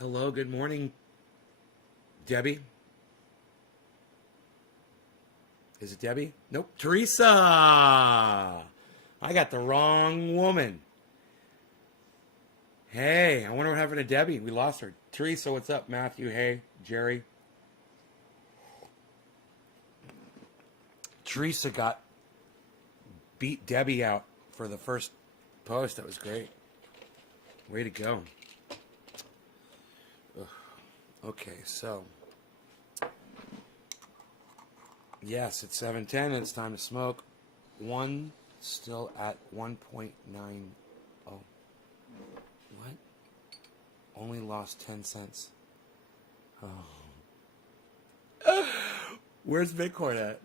Hello, good morning, Debbie. Is it Debbie? Nope. Teresa! I got the wrong woman. Hey, I wonder what happened to Debbie. We lost her. Teresa, what's up? Matthew, hey. Jerry. Teresa beat Debbie out for the first post. That was great. Way to go. Ugh. Okay, so. Yes, it's 7:10 and it's time to smoke. One still at 1.90. What? Only lost 10 cents. Oh. Where's Bitcoin at?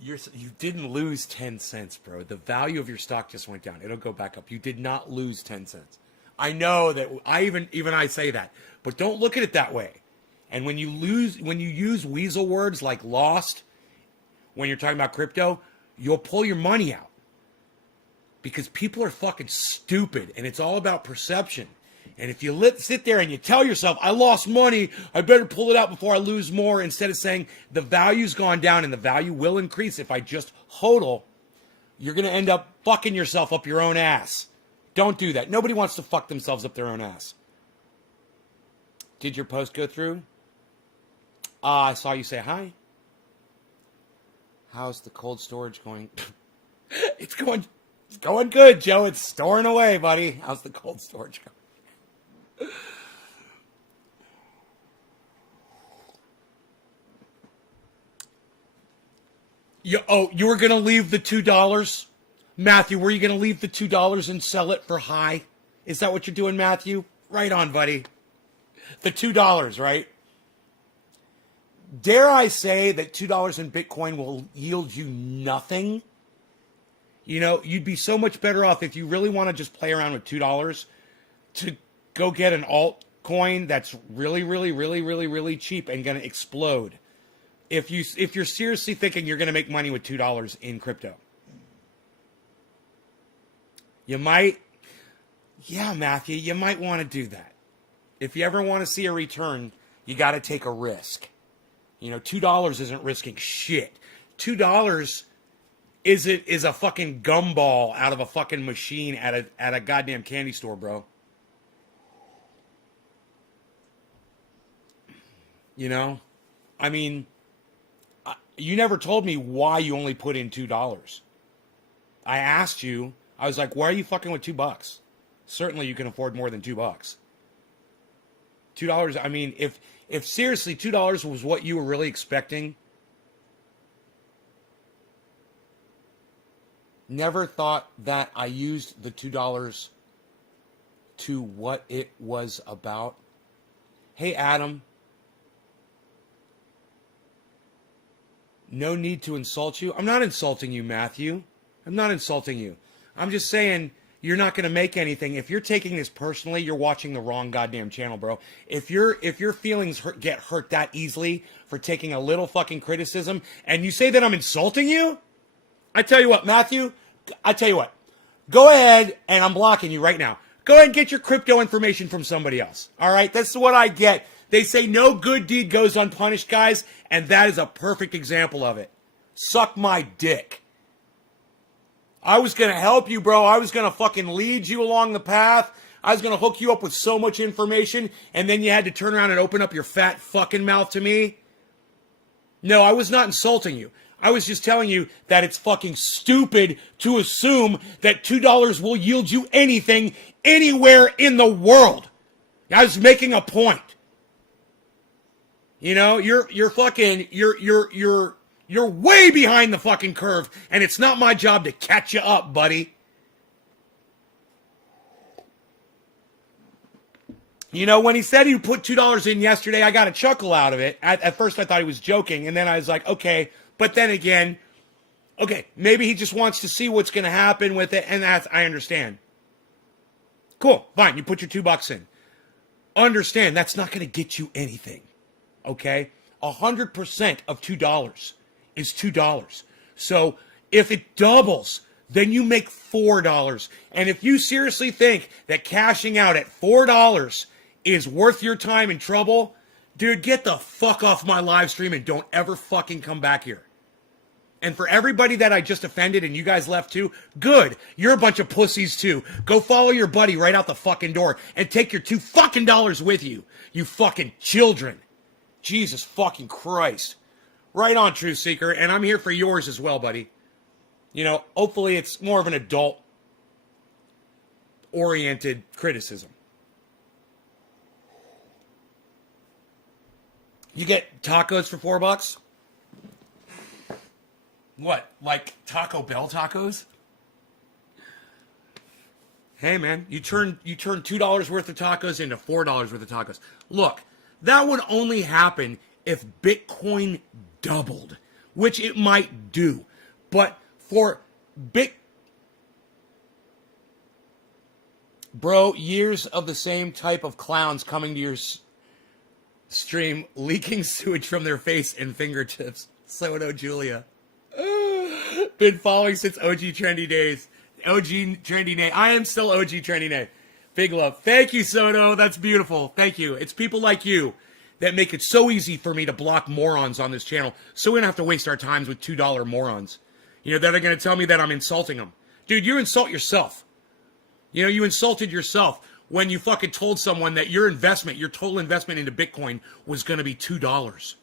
You didn't lose 10 cents, bro. The value of your stock just went down. It'll go back up. You did not lose 10 cents. I know that even I say that, but don't look at it that way. And when you use weasel words like lost, when you're talking about crypto, you'll pull your money out. Because people are fucking stupid, and it's all about perception. And if you sit there and you tell yourself, I lost money, I better pull it out before I lose more, instead of saying the value's gone down and the value will increase if I just hodl, you're going to end up fucking yourself up your own ass. Don't do that. Nobody wants to fuck themselves up their own ass. Did your post go through? I saw you say hi. How's the cold storage going? It's going good, Joe. It's storing away, buddy. How's the cold storage going? You were going to leave the $2? Matthew, were you going to leave the $2 and sell it for high? Is that what you're doing, Matthew? Right on, buddy. The $2, right? Dare I say that $2 in Bitcoin will yield you nothing? You know, you'd be so much better off if you really want to just play around with $2 to go get an altcoin that's really, really, really, really, really cheap and going to explode. If you're seriously thinking you're going to make money with $2 in crypto. You might, yeah, Matthew, you might want to do that. If you ever want to see a return, you got to take a risk. You know, $2 isn't risking shit. $2 is a fucking gumball out of a fucking machine at a goddamn candy store, bro. You know? I mean, you never told me why you only put in $2. I asked you, I was like, why are you fucking with $2? Certainly you can afford more than $2. $2, I mean, if seriously $2 was what you were really expecting, never thought that I used the $2 to what it was about. Hey, Adam. No need to insult you. I'm not insulting you, Matthew. I'm not insulting you. I'm just saying you're not going to make anything. If you're taking this personally, you're watching the wrong goddamn channel, bro. If your feelings get hurt that easily for taking a little fucking criticism, and you say that I'm insulting you, I tell you what, Matthew, I tell you what, go ahead, and I'm blocking you right now. Go ahead and get your crypto information from somebody else. All right, that's what I get. They say no good deed goes unpunished, guys, and that is a perfect example of it. Suck my dick. I was going to help you, bro. I was going to fucking lead you along the path. I was going to hook you up with so much information, and then you had to turn around and open up your fat fucking mouth to me. No, I was not insulting you. I was just telling you that it's fucking stupid to assume that $2 will yield you anything anywhere in the world. I was making a point. You know, you're way behind the fucking curve, and it's not my job to catch you up, buddy. You know, when he said he put $2 in yesterday, I got a chuckle out of it. At first, I thought he was joking, and then I was like, okay. But then again, okay, maybe he just wants to see what's going to happen with it, and I understand. Cool, fine, you put your $2 in. Understand, that's not going to get you anything, okay? 100% of $2 is $2. So if it doubles, then you make $4. And if you seriously think that cashing out at $4 is worth your time and trouble, dude, get the fuck off my live stream and don't ever fucking come back here. And for everybody that I just offended and you guys left too, good. You're a bunch of pussies too. Go follow your buddy right out the fucking door and take your $2 fucking with you. You fucking children. Jesus fucking Christ. Right on, Truth Seeker. And I'm here for yours as well, buddy. You know, hopefully it's more of an adult oriented criticism. You get tacos for $4? What, like Taco Bell tacos? Hey man, you turn $2 worth of tacos into $4 worth of tacos. Look, that would only happen if Bitcoin doubled, which it might do. But for bro, years of the same type of clowns coming to your stream, leaking sewage from their face and fingertips. Soto Julia. Been following since OG Trendy days. OG Trendy Nay. I am still OG Trendy Nay. Big love. Thank you, Soto. That's beautiful. Thank you. It's people like you that make it so easy for me to block morons on this channel, so we don't have to waste our times with $2 morons. You know, that are going to tell me that I'm insulting them. Dude, you insult yourself. You know, you insulted yourself when you fucking told someone that your investment, your total investment into Bitcoin was going to be $2.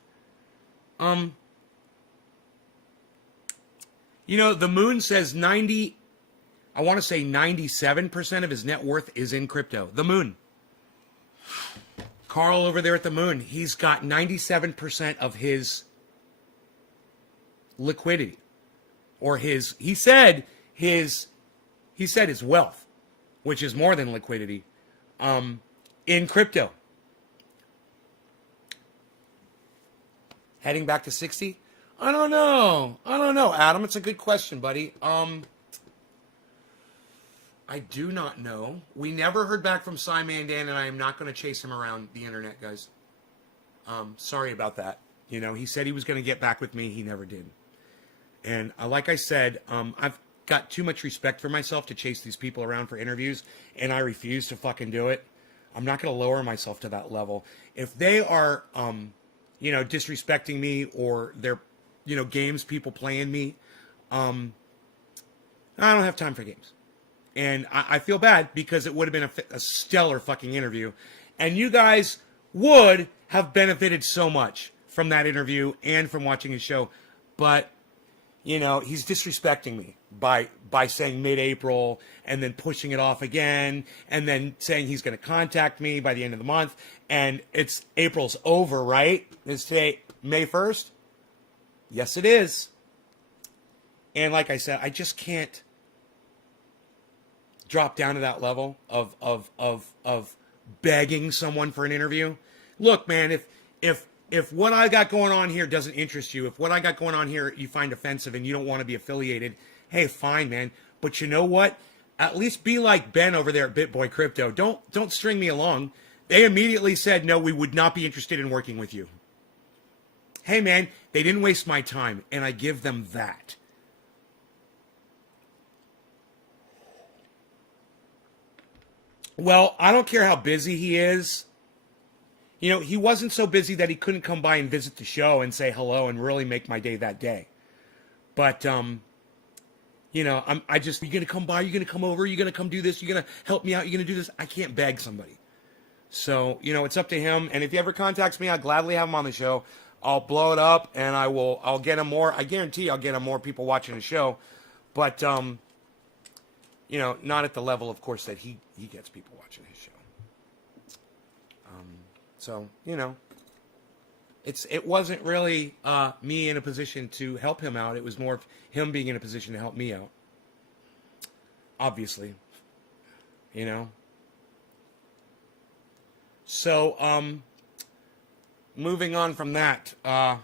You know, the Moon says 97% of his net worth is in crypto. The Moon. Carl over there at the Moon, he's got 97% of his liquidity. Or he said his wealth, which is more than liquidity, in crypto. Heading back to 60? I don't know, Adam. It's a good question, buddy. I do not know. We never heard back from Cy Mandan, and I am not going to chase him around the internet, guys. Sorry about that. You know, he said he was going to get back with me. He never did. And like I said, I've got too much respect for myself to chase these people around for interviews, and I refuse to fucking do it. I'm not going to lower myself to that level. If they are, disrespecting me, or they're, games people playing me, I don't have time for games. And I feel bad because it would have been a stellar fucking interview. And you guys would have benefited so much from that interview and from watching his show. But, he's disrespecting me by saying mid-April and then pushing it off again and then saying he's going to contact me by the end of the month. And April's over, right? Is today May 1st? Yes, it is. And like I said, I just can't drop down to that level of begging someone for an interview. Look, man, if what I got going on here doesn't interest you, if what I got going on here you find offensive and you don't want to be affiliated, hey, fine, man. But you know what? At least be like Ben over there at BitBoy Crypto. Don't string me along. They immediately said, no, we would not be interested in working with you. Hey, man, they didn't waste my time, and I give them that. Well, I don't care how busy he is. He wasn't so busy that he couldn't come by and visit the show and say hello and really make my day that day. But, I just, you going to come by? You going to come over? You going to come do this? You going to help me out? You going to do this? I can't beg somebody. So, it's up to him. And if he ever contacts me, I'll gladly have him on the show. I'll blow it up and I'll get him more. I guarantee I'll get him more people watching the show. But, not at the level, of course, that he gets people watching his show. So, it wasn't really me in a position to help him out. It was more of him being in a position to help me out. Obviously. So, moving on from that, I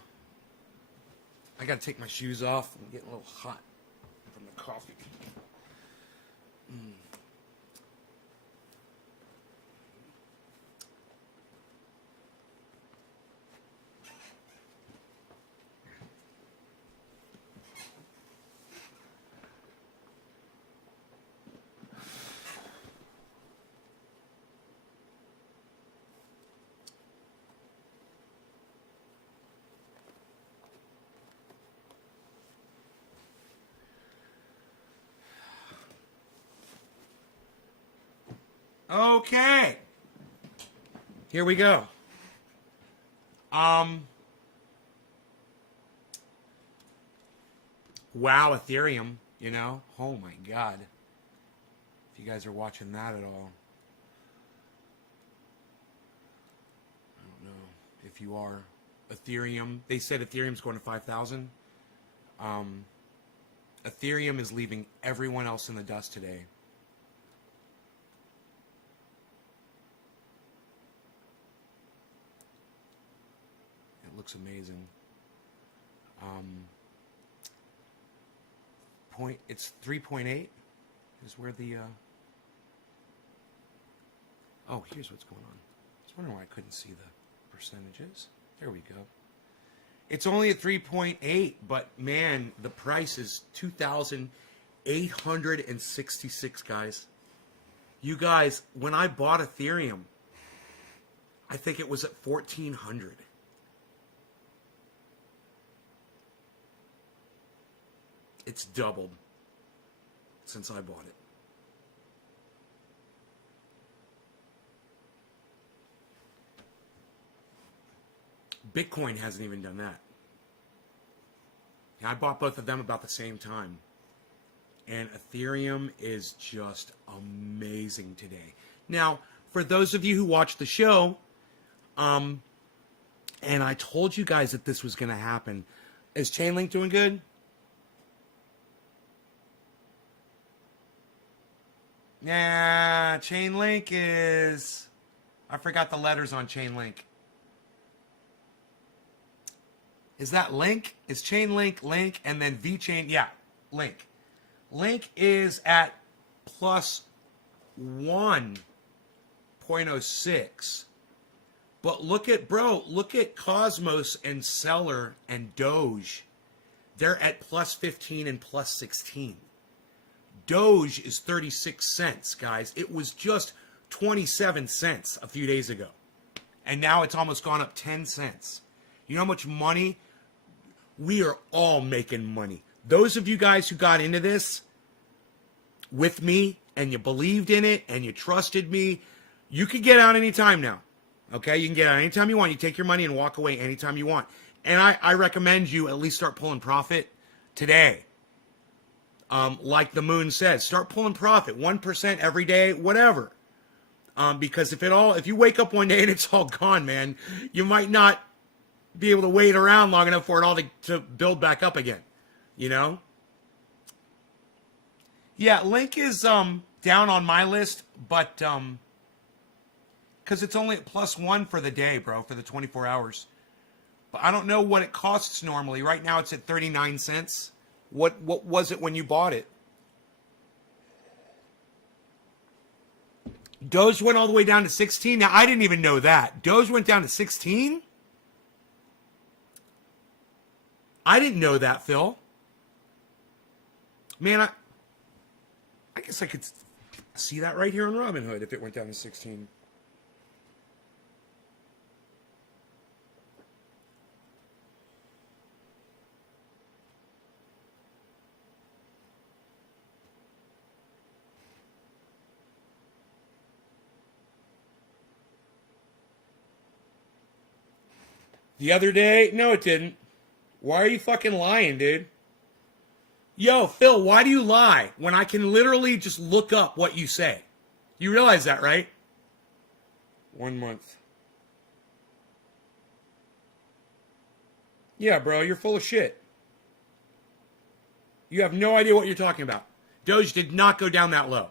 got to take my shoes off. I'm getting a little hot from the coffee. Okay. Here we go. Wow, Ethereum, you know? Oh my God. If you guys are watching that at all. I don't know if you are. Ethereum, they said Ethereum's going to 5,000. Ethereum is leaving everyone else in the dust today. It looks amazing. It's 3.8 is where the oh, here's what's going on. I was wondering why I couldn't see the percentages. There we go. It's only at 3.8, but man, the price is 2,866, guys. You guys, when I bought Ethereum, I think it was at 1,400. It's doubled since I bought it. Bitcoin hasn't even done that. I bought both of them about the same time. And Ethereum is just amazing today. Now, for those of you who watch the show, and I told you guys that this was going to happen. Is Chainlink doing good? Yeah, Chainlink is... I forgot the letters on Chainlink. Is that Link? Is Chainlink, Link, and then VeChain? Yeah, Link. Link is at plus 1.06. But look at Cosmos and Stellar and Doge. They're at plus 15 and plus 16. Doge is 36 cents, guys. It was just 27 cents a few days ago. And now it's almost gone up 10 cents. You know how much money? We are all making money. Those of you guys who got into this with me and you believed in it and you trusted me, you can get out anytime now. Okay? You can get out anytime you want. You take your money and walk away anytime you want. And I recommend you at least start pulling profit today. Like the moon says, start pulling profit, 1% every day, whatever. Because if you wake up one day and it's all gone, man, you might not be able to wait around long enough for it all to build back up again, you know? Yeah, Link is down on my list, but because it's only at plus 1 for the day, bro, for the 24 hours. But I don't know what it costs normally. Right now it's at 39 cents. What was it when you bought it? Doge went all the way down to 16. Now, I didn't even know that. Doge went down to 16? I didn't know that, Phil. Man, I guess I could see that right here on Robinhood if it went down to 16. The other day? No, it didn't. Why are you fucking lying, dude? Yo, Phil, why do you lie when I can literally just look up what you say? You realize that, right? 1 month. Yeah, bro, you're full of shit. You have no idea what you're talking about. Doge did not go down that low.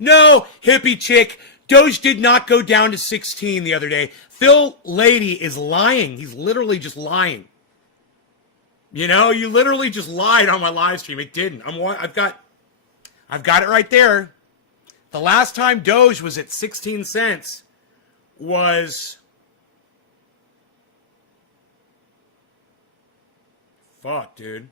No, hippie chick. Doge did not go down to 16 the other day. Phil Lady is lying. He's literally just lying. You know, you literally just lied on my live stream. It didn't. I've got it right there. The last time Doge was at 16 cents was... Fuck, dude.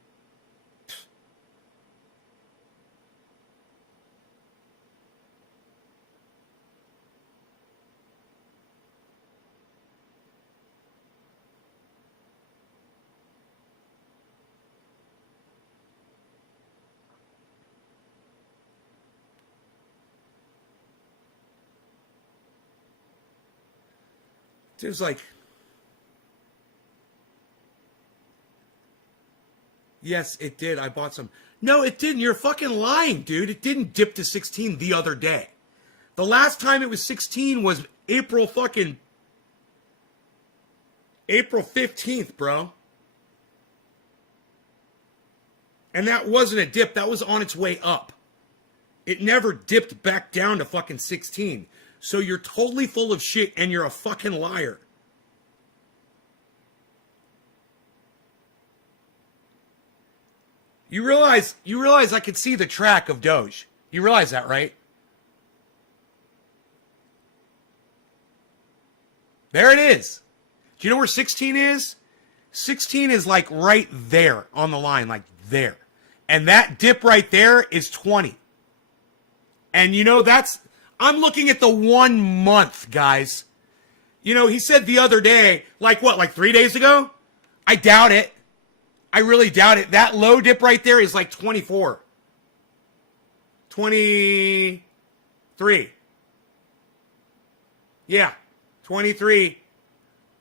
There's like, yes, it did. I bought some. No, it didn't. You're fucking lying, dude. It didn't dip to 16 the other day. The last time it was 16 was April 15th, bro. And that wasn't a dip. That was on its way up. It never dipped back down to fucking 16. So you're totally full of shit and you're a fucking liar. You realize I could see the track of Doge. You realize that, right? There it is. Do you know where 16 is? 16 is like right there on the line, like there. And that dip right there is 20. And you know, I'm looking at the 1 month, guys. You know, he said the other day, like 3 days ago? I doubt it. I really doubt it. That low dip right there is like 24. 23. Yeah, 23.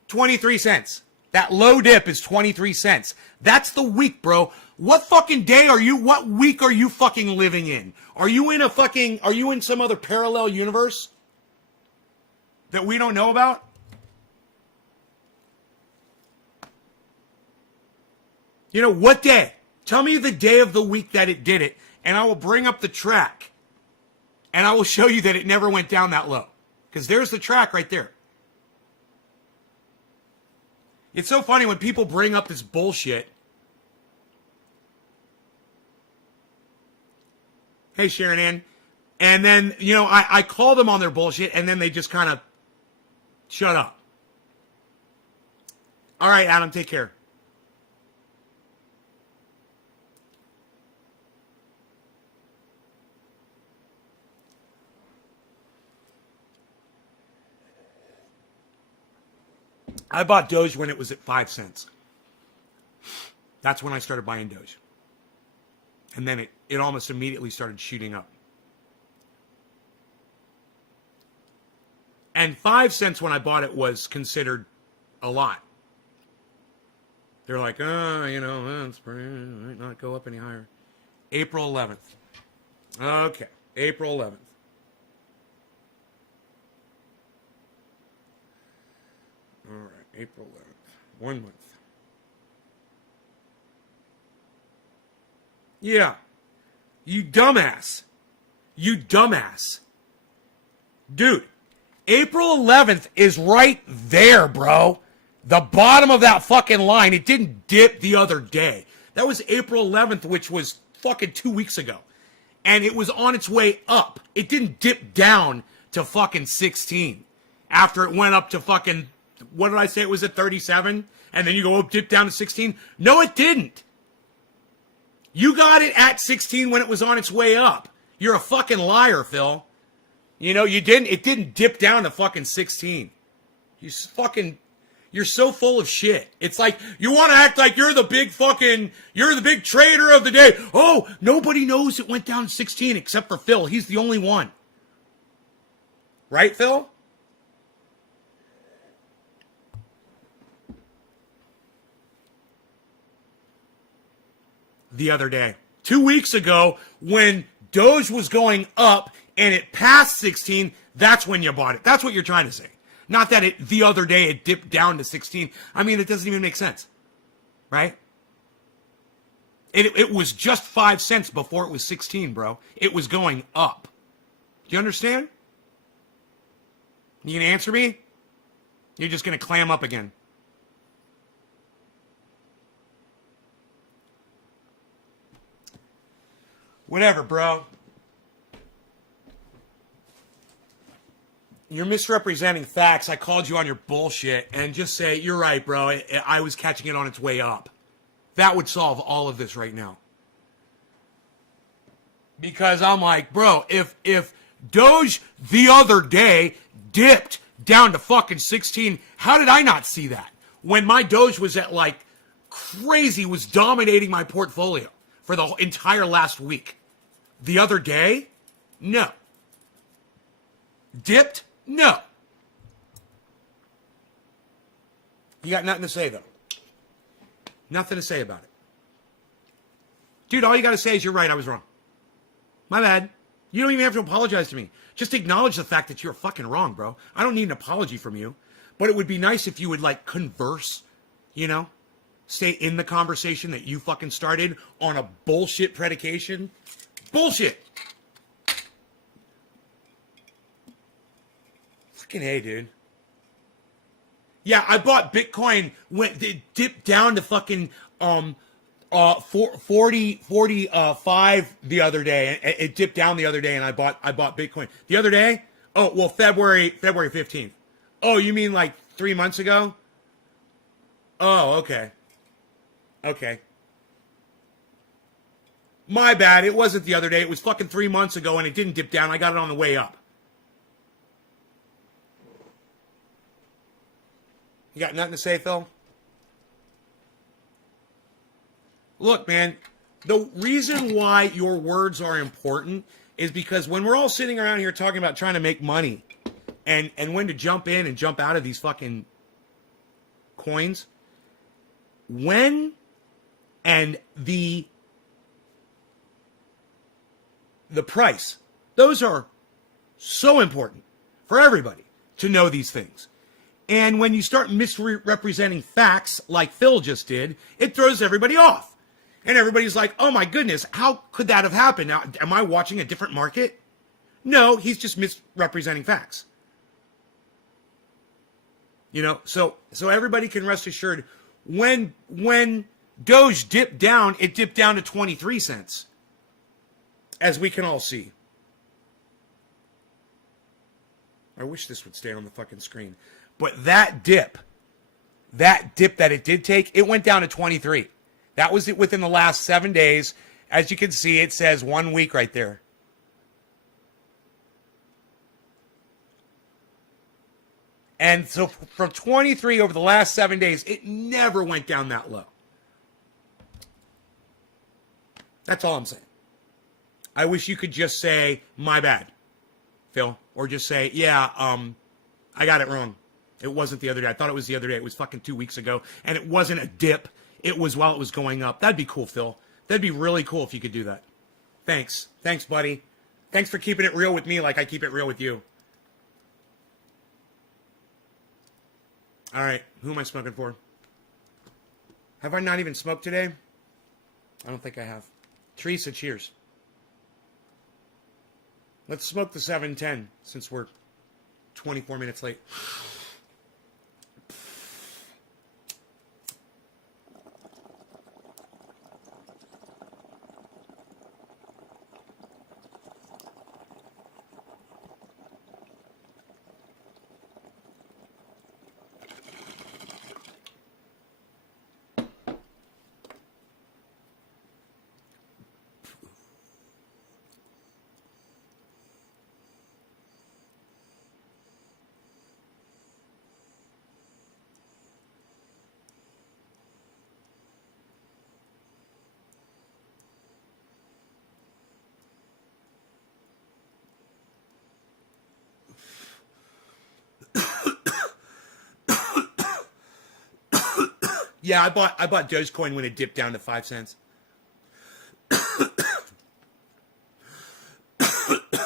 23 cents. That low dip is 23 cents. That's the week, bro. What fucking day are you, what week are you fucking living in? Are you in some other parallel universe that we don't know about? You know, what day? Tell me the day of the week that it did it, and I will bring up the track, and I will show you that it never went down that low. Because there's the track right there. It's so funny when people bring up this bullshit. Hey, Sharon Ann. And then, you know, I call them on their bullshit, and then they just kind of shut up. All right, Adam, take care. I bought Doge when it was at 5 cents. That's when I started buying Doge. And then it almost immediately started shooting up. And 5 cents when I bought it was considered a lot. They're like, you know, it might not go up any higher. April 11th. Okay, April 11th. All right, April 11th. 1 month. Yeah. You dumbass. You dumbass. Dude, April 11th is right there, bro. The bottom of that fucking line. It didn't dip the other day. That was April 11th, which was fucking 2 weeks ago. And it was on its way up. It didn't dip down to fucking 16. After it went up to fucking, what did I say? It was at 37? And then you go dip down to 16? No, it didn't. You got it at 16 when it was on its way up. You're a fucking liar, Phil. You know, it didn't dip down to fucking 16. You're so full of shit. It's like, you want to act like you're the big trader of the day. Oh, nobody knows it went down to 16 except for Phil. He's the only one. Right, Phil? The other day. 2 weeks ago, when Doge was going up and it passed 16, that's when you bought it. That's what you're trying to say. Not that the other day it dipped down to 16. I mean, it doesn't even make sense. Right? It was just 5 cents before it was 16, bro. It was going up. Do you understand? You gonna answer me? You're just gonna clam up again. Whatever, bro. You're misrepresenting facts. I called you on your bullshit and just say, you're right, bro. I was catching it on its way up. That would solve all of this right now. Because I'm like, bro, if Doge the other day dipped down to fucking 16, how did I not see that? When my Doge was at like crazy, was dominating my portfolio for the entire last week. The other day? No. Dipped? No. You got nothing to say, though. Nothing to say about it. Dude, all you got to say is you're right, I was wrong. My bad. You don't even have to apologize to me. Just acknowledge the fact that you're fucking wrong, bro. I don't need an apology from you. But it would be nice if you would, like, converse, you know? Stay in the conversation that you fucking started on a bullshit predication. Bullshit! Fucking hey, dude. Yeah, I bought Bitcoin when it dipped down to fucking 45 the other day. It dipped down the other day, and I bought Bitcoin the other day. Oh well, February 15th. Oh, you mean like 3 months ago? Oh, okay. Okay. My bad. It wasn't the other day. It was fucking 3 months ago, and it didn't dip down. I got it on the way up. You got nothing to say, Phil? Look, man, the reason why your words are important is because when we're all sitting around here talking about trying to make money and when to jump in and jump out of these fucking coins, when and the price, those are so important for everybody to know these things. And when you start misrepresenting facts like Phil just did, it throws everybody off. And everybody's like, oh my goodness, how could that have happened? Now, am I watching a different market? No, he's just misrepresenting facts. You know, so everybody can rest assured when Doge dipped down, it dipped down to 23 cents. As we can all see. I wish this would stay on the fucking screen. But that dip that it did take, it went down to 23. That was it within the last 7 days. As you can see, it says 1 week right there. And so from 23 over the last 7 days, it never went down that low. That's all I'm saying. I wish you could just say, my bad, Phil. Or just say, yeah, I got it wrong. It wasn't the other day. I thought it was the other day. It was fucking 2 weeks ago. And it wasn't a dip. It was while it was going up. That'd be cool, Phil. That'd be really cool if you could do that. Thanks. Thanks, buddy. Thanks for keeping it real with me like I keep it real with you. All right. Who am I smoking for? Have I not even smoked today? I don't think I have. Teresa, cheers. Let's smoke the 710 since we're 24 minutes late. Yeah, I bought Dogecoin when it dipped down to 5 cents.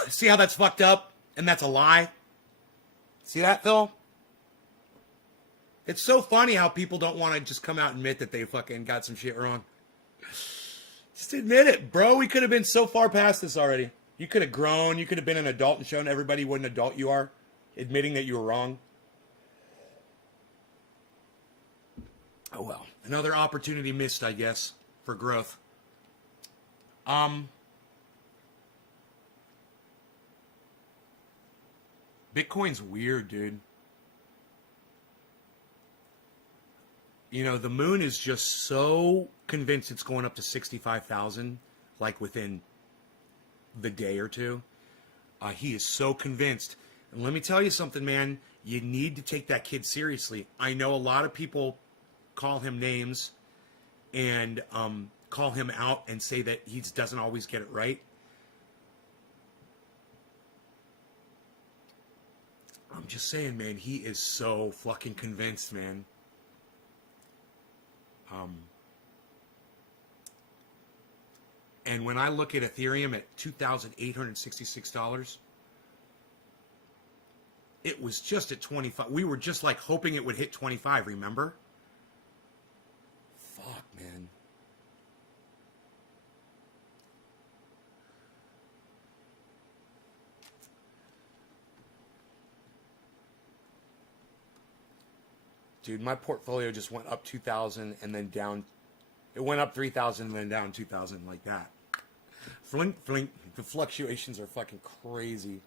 See how that's fucked up? And that's a lie? See that, Phil? It's so funny how people don't want to just come out and admit that they fucking got some shit wrong. Just admit it, bro. We could have been so far past this already. You could have grown. You could have been an adult and shown everybody what an adult you are, admitting that you were wrong. Oh, well. Another opportunity missed, I guess, for growth. Bitcoin's weird, dude. You know, the moon is just so convinced it's going up to 65,000, like within the day or two. He is so convinced. And let me tell you something, man. You need to take that kid seriously. I know a lot of people call him names and call him out and say that he doesn't always get it right. I'm just saying, man, he is so fucking convinced, man. And when I look at Ethereum at $2,866, it was just at 25. We were just like hoping it would hit 25, remember? Fuck, man. Dude, my portfolio just went up 2,000 and then down. It went up 3,000 and then down 2,000 like that. Flink, flink. The fluctuations are fucking crazy.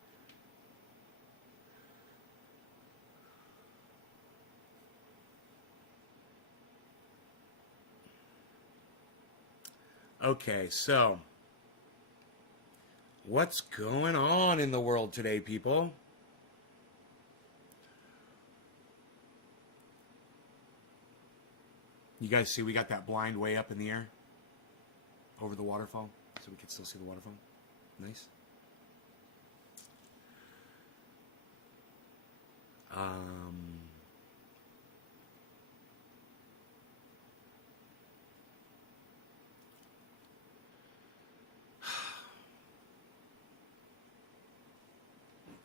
Okay, so what's going on in the world today, people? You guys see we got that blind way up in the air over the waterfall, so we can still see the waterfall. Nice.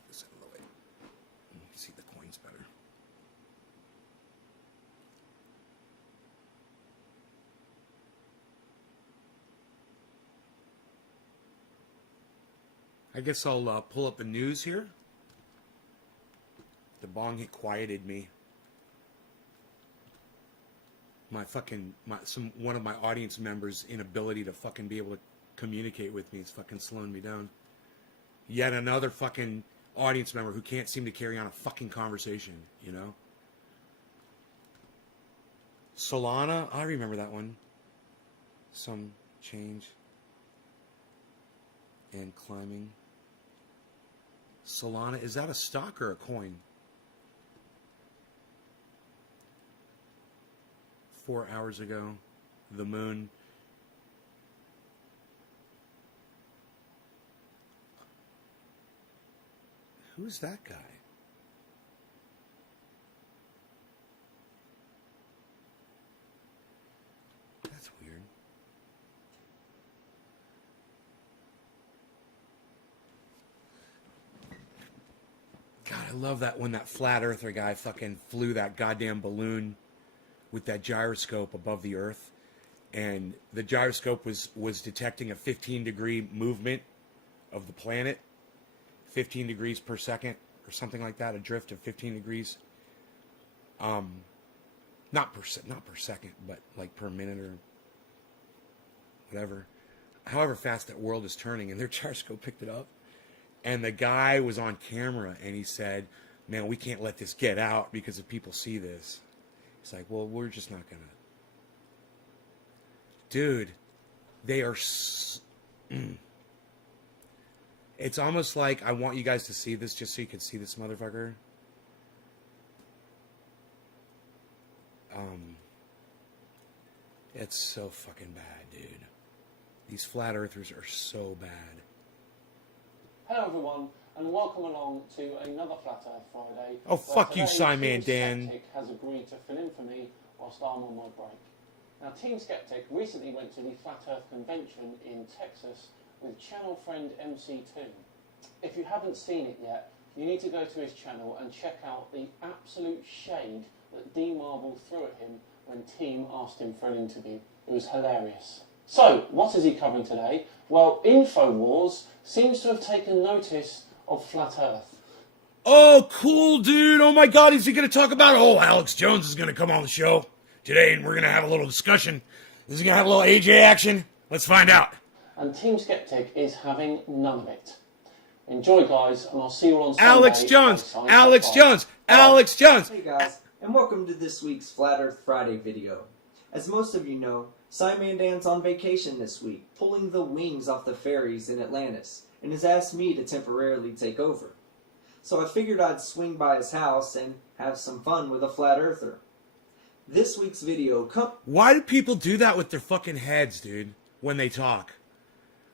This out of the way. You can see the coins better. I guess I'll pull up the news here. The bong hit quieted me. One of my audience members' inability to fucking be able to communicate with me is fucking slowing me down. Yet another fucking audience member who can't seem to carry on a fucking conversation, you know? Solana, I remember that one. Some change. And climbing. Solana, is that a stock or a coin? 4 hours ago, the moon. Who's that guy? That's weird. God, I love that when that flat earther guy fucking flew that goddamn balloon with that gyroscope above the earth, and the gyroscope was detecting a 15-degree movement of the planet, 15 degrees per second or something like that, a drift of 15 degrees. Not per second, but like per minute or whatever. However fast that world is turning, and their gyroscope picked it up. And the guy was on camera, and he said, "Man, we can't let this get out because if people see this." It's like, well, we're just not gonna. Dude, they are. It's almost like I want you guys to see this just so you can see this motherfucker. It's so fucking bad, dude. These flat earthers are so bad. Hello everyone, and welcome along to another Flat Earth Friday. Oh, fuck you, Simon Dan. Team Skeptic has agreed to fill in for me whilst I'm on my break. Now, Team Skeptic recently went to the Flat Earth Convention in Texas with channel friend MC2. If you haven't seen it yet, you need to go to his channel and check out the absolute shade that D Marble threw at him when Team asked him for an interview. It was hilarious. So, what is he covering today? Well, InfoWars seems to have taken notice of Flat Earth. Oh, cool, dude. Oh, my God. Is he going to talk about it? Oh, Alex Jones is going to come on the show today, and we're going to have a little discussion. Is he going to have a little AJ action? Let's find out. And Team Skeptic is having none of it. Enjoy, guys, and I'll see you on Sunday. Alex Jones. Alex Jones. Alex Jones. Hey, guys, and welcome to this week's Flat Earth Friday video. As most of you know, Simon Dan's on vacation this week, pulling the wings off the ferries in Atlantis, and has asked me to temporarily take over. So I figured I'd swing by his house and have some fun with a flat earther. This week's video Why do people do that with their fucking heads, dude, when they talk?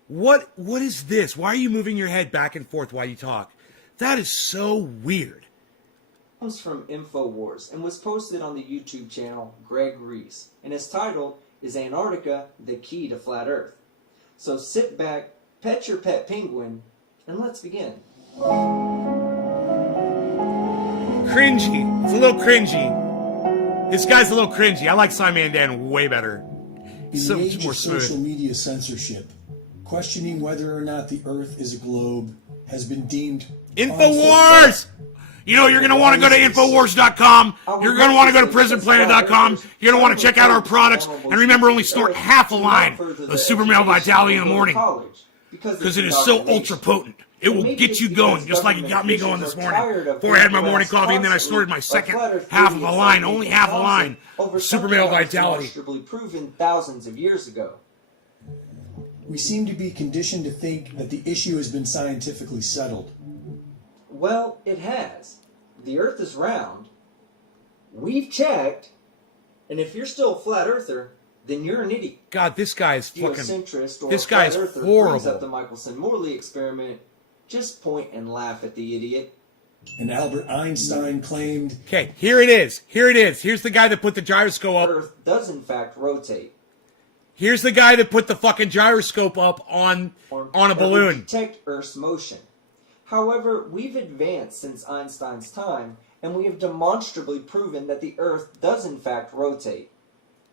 What is this? Why are you moving your head back and forth while you talk? That is so weird. comes from InfoWars and was posted on the YouTube channel Greg Reese, and his title is Antarctica, the Key to Flat Earth. So sit back, pet your pet penguin, and let's begin. Cringy. It's a little cringy. This guy's a little cringy. I like Simon Dan way better. In So the much age more of social smooth. media censorship, questioning whether or not the Earth is a globe has been deemed InfoWars! You know, you're going to want to go to Infowars.com. You're going to want to go to PrisonPlanet.com. You're going to want to check out our products. And remember, only snort half a line of Super Male Vitality in the morning. Because it is so ultra potent. It will get you going, just like it got me going this morning. Before I had my morning coffee, and then I snorted my second half of a line, only half a line, of Super Male Vitality. Proven thousands of years ago. We seem to be conditioned to think that the issue has been scientifically settled. Well, it has. The Earth is round. We've checked. And if you're still a flat earther, then you're an idiot. God, this guy is fucking... Geocentrist or This guy is flat earther brings up horrible. the Michelson-Morley experiment. Just point and laugh at the idiot. And Albert Einstein claimed Okay, here it is. Here it is. Here's the guy that put the gyroscope up. Earth does in fact rotate. Here's the guy that put the fucking gyroscope up on a That would balloon. detect Earth's motion. However, we've advanced since Einstein's time, and we have demonstrably proven that the Earth does in fact rotate.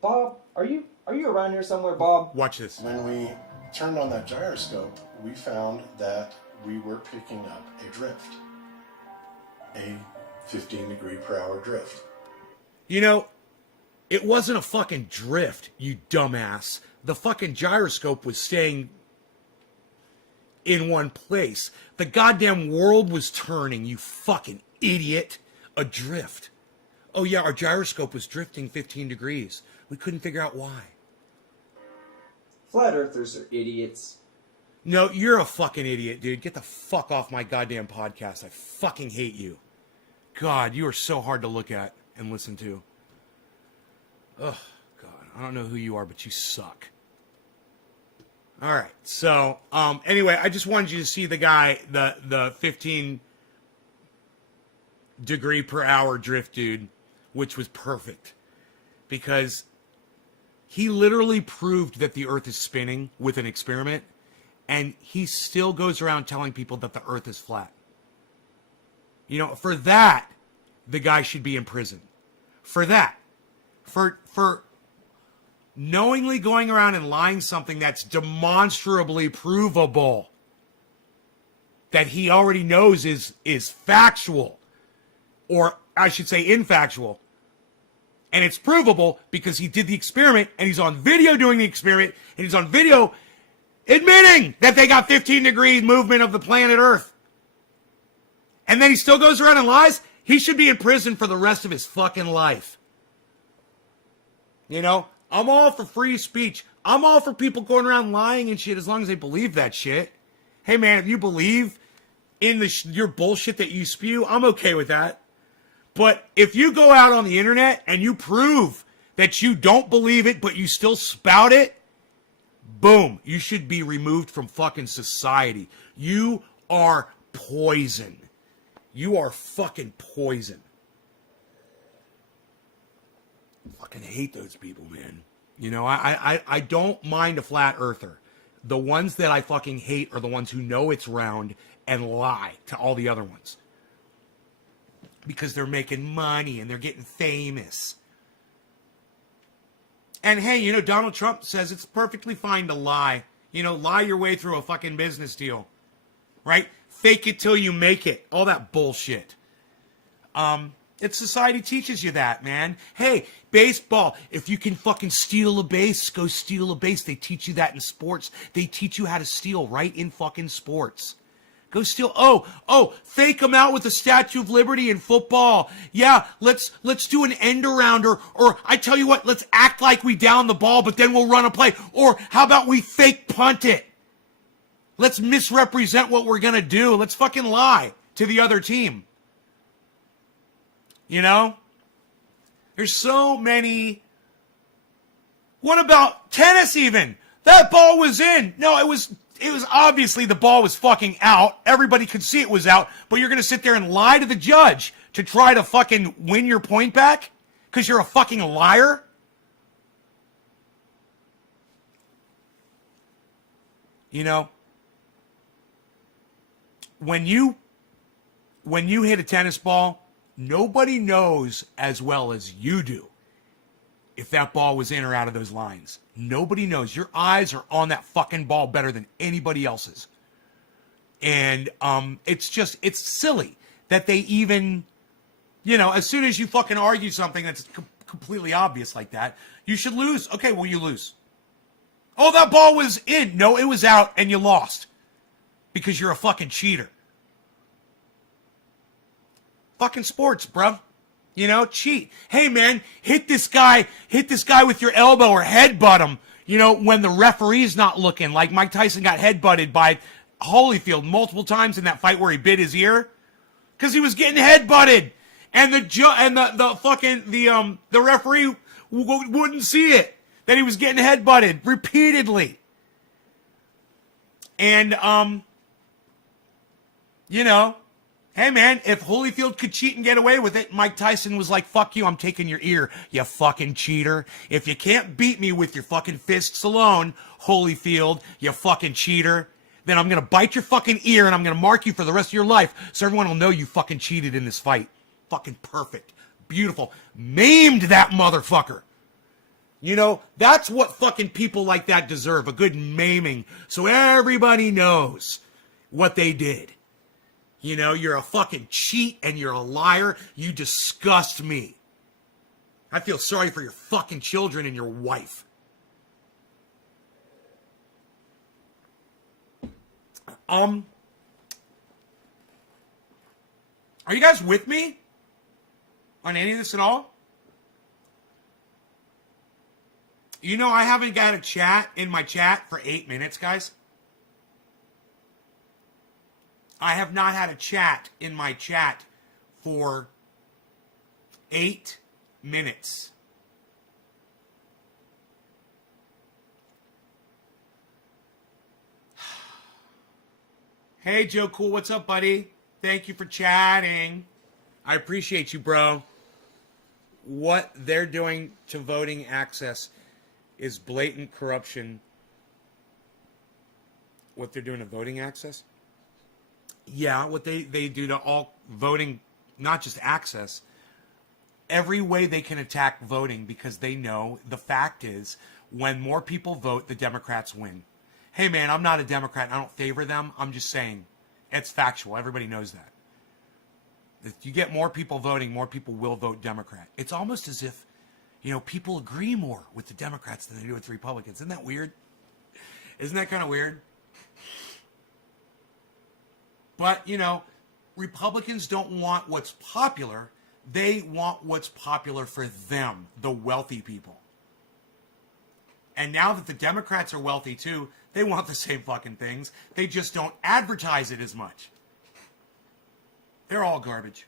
Bob, are you around here somewhere, Bob? Watch this. When we turned on that gyroscope, we found that we were picking up a drift. A 15-degree-per-hour drift. You know, it wasn't a fucking drift, you dumbass. The fucking gyroscope was staying in one place. The goddamn world was turning, you fucking idiot. A drift. Oh yeah, our gyroscope was drifting 15 degrees. We couldn't figure out why. Flat Earthers are idiots. No, you're a fucking idiot, dude. Get the fuck off my goddamn podcast. I fucking hate you. God, you are so hard to look at and listen to. Ugh, God. I don't know who you are, but you suck. All right. So, anyway, I just wanted you to see the guy, the 15 degree per hour drift dude, which was perfect. Because he literally proved that the Earth is spinning with an experiment. And he still goes around telling people that the Earth is flat. You know, for that, the guy should be in prison. For that. For knowingly going around and lying something that's demonstrably provable. That he already knows is factual. Or I should say infactual. And it's provable because he did the experiment and he's on video doing the experiment and he's on video admitting that they got 15 degree movement of the planet Earth. And then he still goes around and lies. He should be in prison for the rest of his fucking life. You know, I'm all for free speech. I'm all for people going around lying and shit as long as they believe that shit. Hey man, if you believe in your bullshit that you spew, I'm okay with that. But if you go out on the internet and you prove that you don't believe it, but you still spout it, boom, you should be removed from fucking society. You are poison. You are fucking poison. Fucking hate those people, man. You know, I don't mind a flat earther. The ones that I fucking hate are the ones who know it's round and lie to all the other ones. Because they're making money and they're getting famous. And hey, you know, Donald Trump says it's perfectly fine to lie. You know, lie your way through a fucking business deal. Right? Fake it till you make it. All that bullshit. Society teaches you that, man. Hey, baseball. If you can fucking steal a base, go steal a base. They teach you that in sports. They teach you how to steal right in fucking sports. Go steal. Oh, fake them out with the Statue of Liberty in football. Yeah, let's do an end around or I tell you what, let's act like we down the ball, but then we'll run a play. Or how about we fake punt it? Let's misrepresent what we're going to do. Let's fucking lie to the other team. You know? There's so many. What about tennis even? That ball was in. No, it was obviously the ball was fucking out. Everybody could see it was out, but you're going to sit there and lie to the judge to try to fucking win your point back because you're a fucking liar? You know, when you hit a tennis ball, nobody knows as well as you do if that ball was in or out of those lines. Nobody knows. Your eyes are on that fucking ball better than anybody else's. And it's silly that they even, you know, as soon as you fucking argue something that's completely obvious like that, you should lose. Okay, well, you lose. Oh, that ball was in. No, it was out, and you lost. Because you're a fucking cheater. Fucking sports, bruv. You know, cheat. Hey, man, hit this guy with your elbow or headbutt him, you know, when the referee's not looking. Like Mike Tyson got headbutted by Holyfield multiple times in that fight where he bit his ear. Because he was getting headbutted. And the referee wouldn't see it. That he was getting headbutted repeatedly. And, you know, hey, man, if Holyfield could cheat and get away with it, Mike Tyson was like, fuck you, I'm taking your ear, you fucking cheater. If you can't beat me with your fucking fists alone, Holyfield, you fucking cheater, then I'm going to bite your fucking ear and I'm going to mark you for the rest of your life so everyone will know you fucking cheated in this fight. Fucking perfect. Beautiful. Maimed that motherfucker. You know, that's what fucking people like that deserve, a good maiming, so everybody knows what they did. You know, you're a fucking cheat and you're a liar. You disgust me. I feel sorry for your fucking children and your wife. Are you guys with me on any of this at all? You know, I haven't got a chat in my chat for 8 minutes, guys. I have not had a chat in my chat for 8 minutes. Hey, Joe Cool, what's up, buddy? Thank you for chatting. I appreciate you, bro. What they're doing to voting access is blatant corruption. What they're doing to voting access? Yeah, what they do to all voting, not just access, every way they can attack voting because they know the fact is when more people vote, the Democrats win. Hey, man, I'm not a Democrat. I don't favor them. I'm just saying it's factual. Everybody knows that. If you get more people voting, more people will vote Democrat. It's almost as if, you know, people agree more with the Democrats than they do with the Republicans. Isn't that weird? Isn't that kind of weird? But, you know, Republicans don't want what's popular. They want what's popular for them, the wealthy people. And now that the Democrats are wealthy too, they want the same fucking things. They just don't advertise it as much. They're all garbage.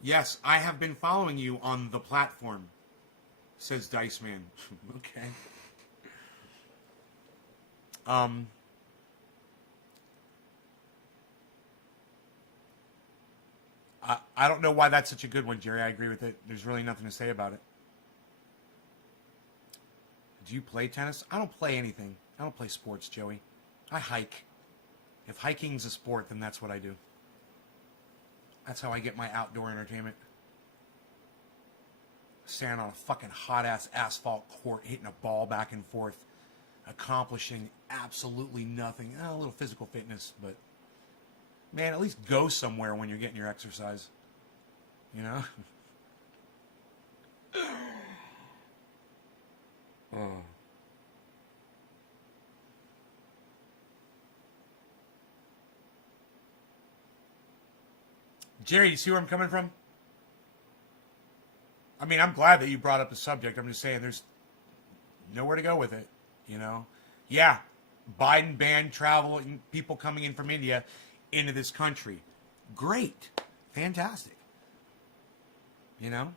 Yes, I have been following you on the platform, says Dice Man. Okay. I don't know why that's such a good one, Jerry. I agree with it. There's really nothing to say about it. Do you play tennis? I don't play anything. I don't play sports, Joey. I hike. If hiking's a sport, then that's what I do. That's how I get my outdoor entertainment. Stand on a fucking hot-ass asphalt court, hitting a ball back and forth, accomplishing absolutely nothing. A little physical fitness, but man, at least go somewhere when you're getting your exercise. You know? Oh. Jerry, you see where I'm coming from? I mean, I'm glad that you brought up the subject. I'm just saying there's nowhere to go with it, you know? Yeah, Biden banned travel and people coming in from India into this country. Great. Fantastic. You know?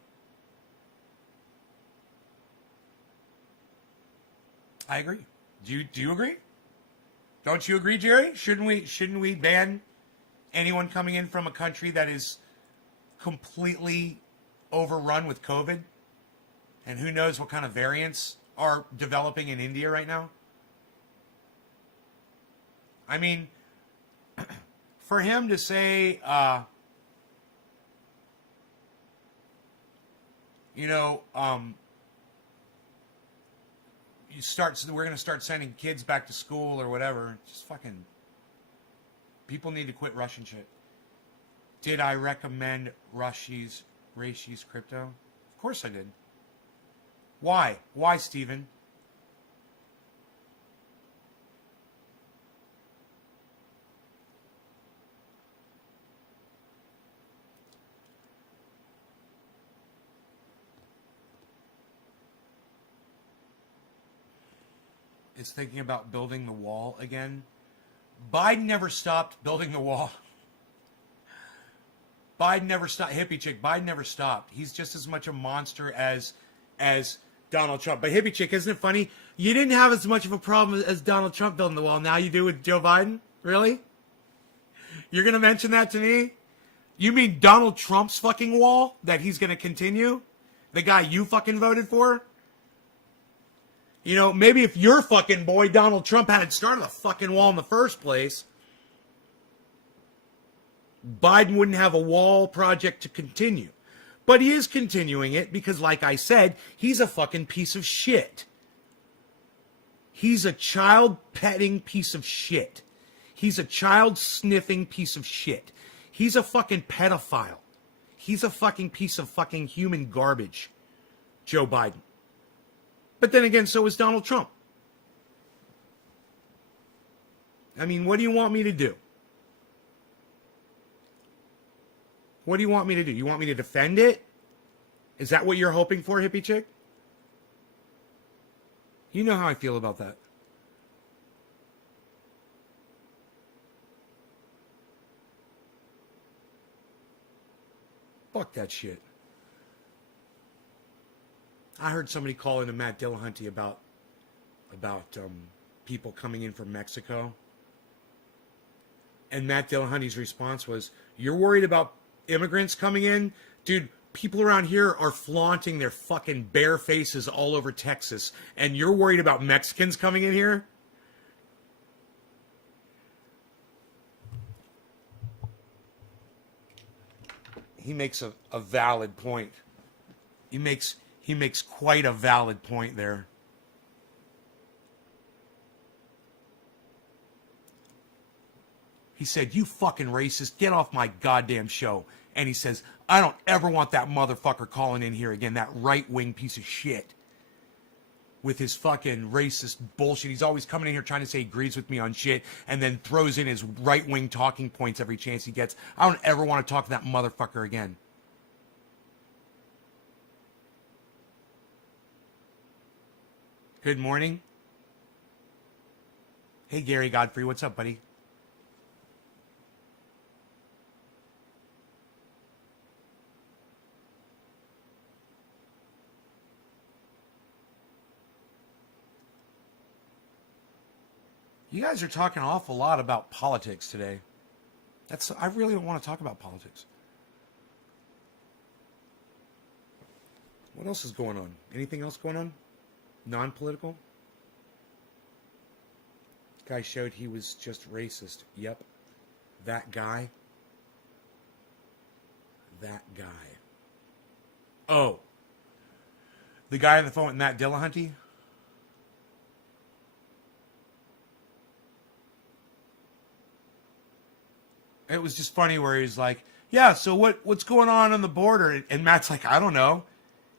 I agree. Do you agree? Don't you agree, Jerry? Shouldn't we ban anyone coming in from a country that is completely overrun with COVID? And who knows what kind of variants are developing in India right now? I mean, for him to say, we're going to start sending kids back to school or whatever. Just fucking, people need to quit Russian shit. Did I recommend Rashi's crypto? Of course I did. Why? Why, Steven? Is thinking about building the wall again. Biden never stopped building the wall. Biden never stopped. Hippie chick, Biden never stopped. He's just as much a monster as Donald Trump. But hippie chick, isn't it funny? You didn't have as much of a problem as Donald Trump building the wall. Now you do with Joe Biden? Really? You're going to mention that to me? You mean Donald Trump's fucking wall that he's going to continue? The guy you fucking voted for? You know, maybe if your fucking boy Donald Trump hadn't started the fucking wall in the first place, Biden wouldn't have a wall project to continue. But he is continuing it because, like I said, he's a fucking piece of shit. He's a child petting piece of shit. He's a child sniffing piece of shit. He's a fucking pedophile. He's a fucking piece of fucking human garbage, Joe Biden. But then again, so is Donald Trump. I mean, what do you want me to do? What do you want me to do? You want me to defend it? Is that what you're hoping for, hippie chick? You know how I feel about that. Fuck that shit. I heard somebody call into Matt Dillahunty about people coming in from Mexico. And Matt Dillahunty's response was, "You're worried about immigrants coming in? Dude, people around here are flaunting their fucking bare faces all over Texas. And you're worried about Mexicans coming in here?" He makes a valid point. He makes quite a valid point there. He said, "You fucking racist, get off my goddamn show." And he says, "I don't ever want that motherfucker calling in here again, that right-wing piece of shit. With his fucking racist bullshit. He's always coming in here trying to say he agrees with me on shit and then throws in his right-wing talking points every chance he gets. I don't ever want to talk to that motherfucker again." Good morning. Hey, Gary Godfrey. What's up, buddy? You guys are talking an awful lot about politics today. I really don't want to talk about politics. What else is going on? Anything else going on? Non-political? Guy showed he was just racist. Yep. That guy. That guy. Oh. The guy on the phone with Matt Dillahunty? It was just funny where he's like, "Yeah, so what's going on the border?" And Matt's like, "I don't know."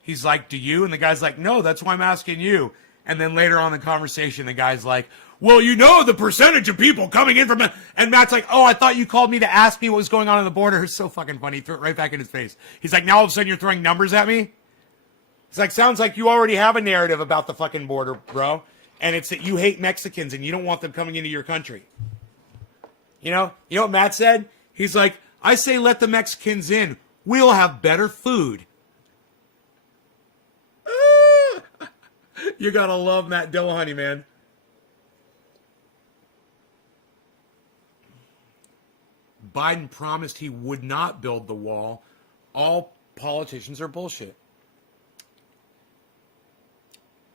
He's like, "Do you?" And the guy's like, "No, that's why I'm asking you." And then later on in the conversation, the guy's like, "Well, you know the percentage of people coming in from..." And Matt's like, "Oh, I thought you called me to ask me what was going on the border." It's so fucking funny. He threw it right back in his face. He's like, "Now all of a sudden you're throwing numbers at me?" It's like, sounds like you already have a narrative about the fucking border, bro. And it's that you hate Mexicans and you don't want them coming into your country. You know what Matt said? He's like, "I say let the Mexicans in. We'll have better food." You gotta love Matt Dillahunty, man. Biden promised he would not build the wall. All politicians are bullshit.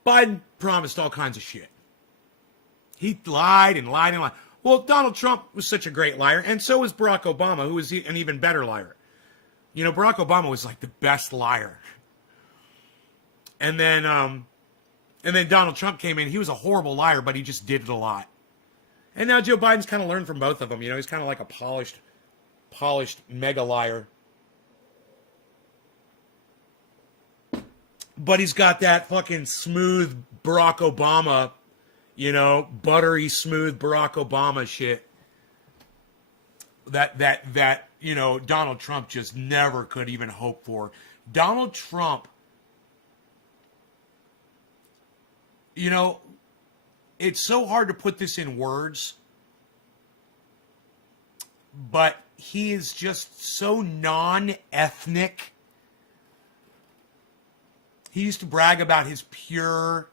Biden promised all kinds of shit. He lied and lied and lied. Well, Donald Trump was such a great liar, and so was Barack Obama, who was an even better liar. You know, Barack Obama was like the best liar. And then Donald Trump came in. He was a horrible liar, but he just did it a lot. And now Joe Biden's kind of learned from both of them. You know, he's kind of like a polished mega liar. But he's got that fucking smooth Barack Obama, you know, buttery smooth Barack Obama shit. That you know, Donald Trump just never could even hope for. Donald Trump, you know, it's so hard to put this in words, but he is just so non-ethnic. He used to brag about his pure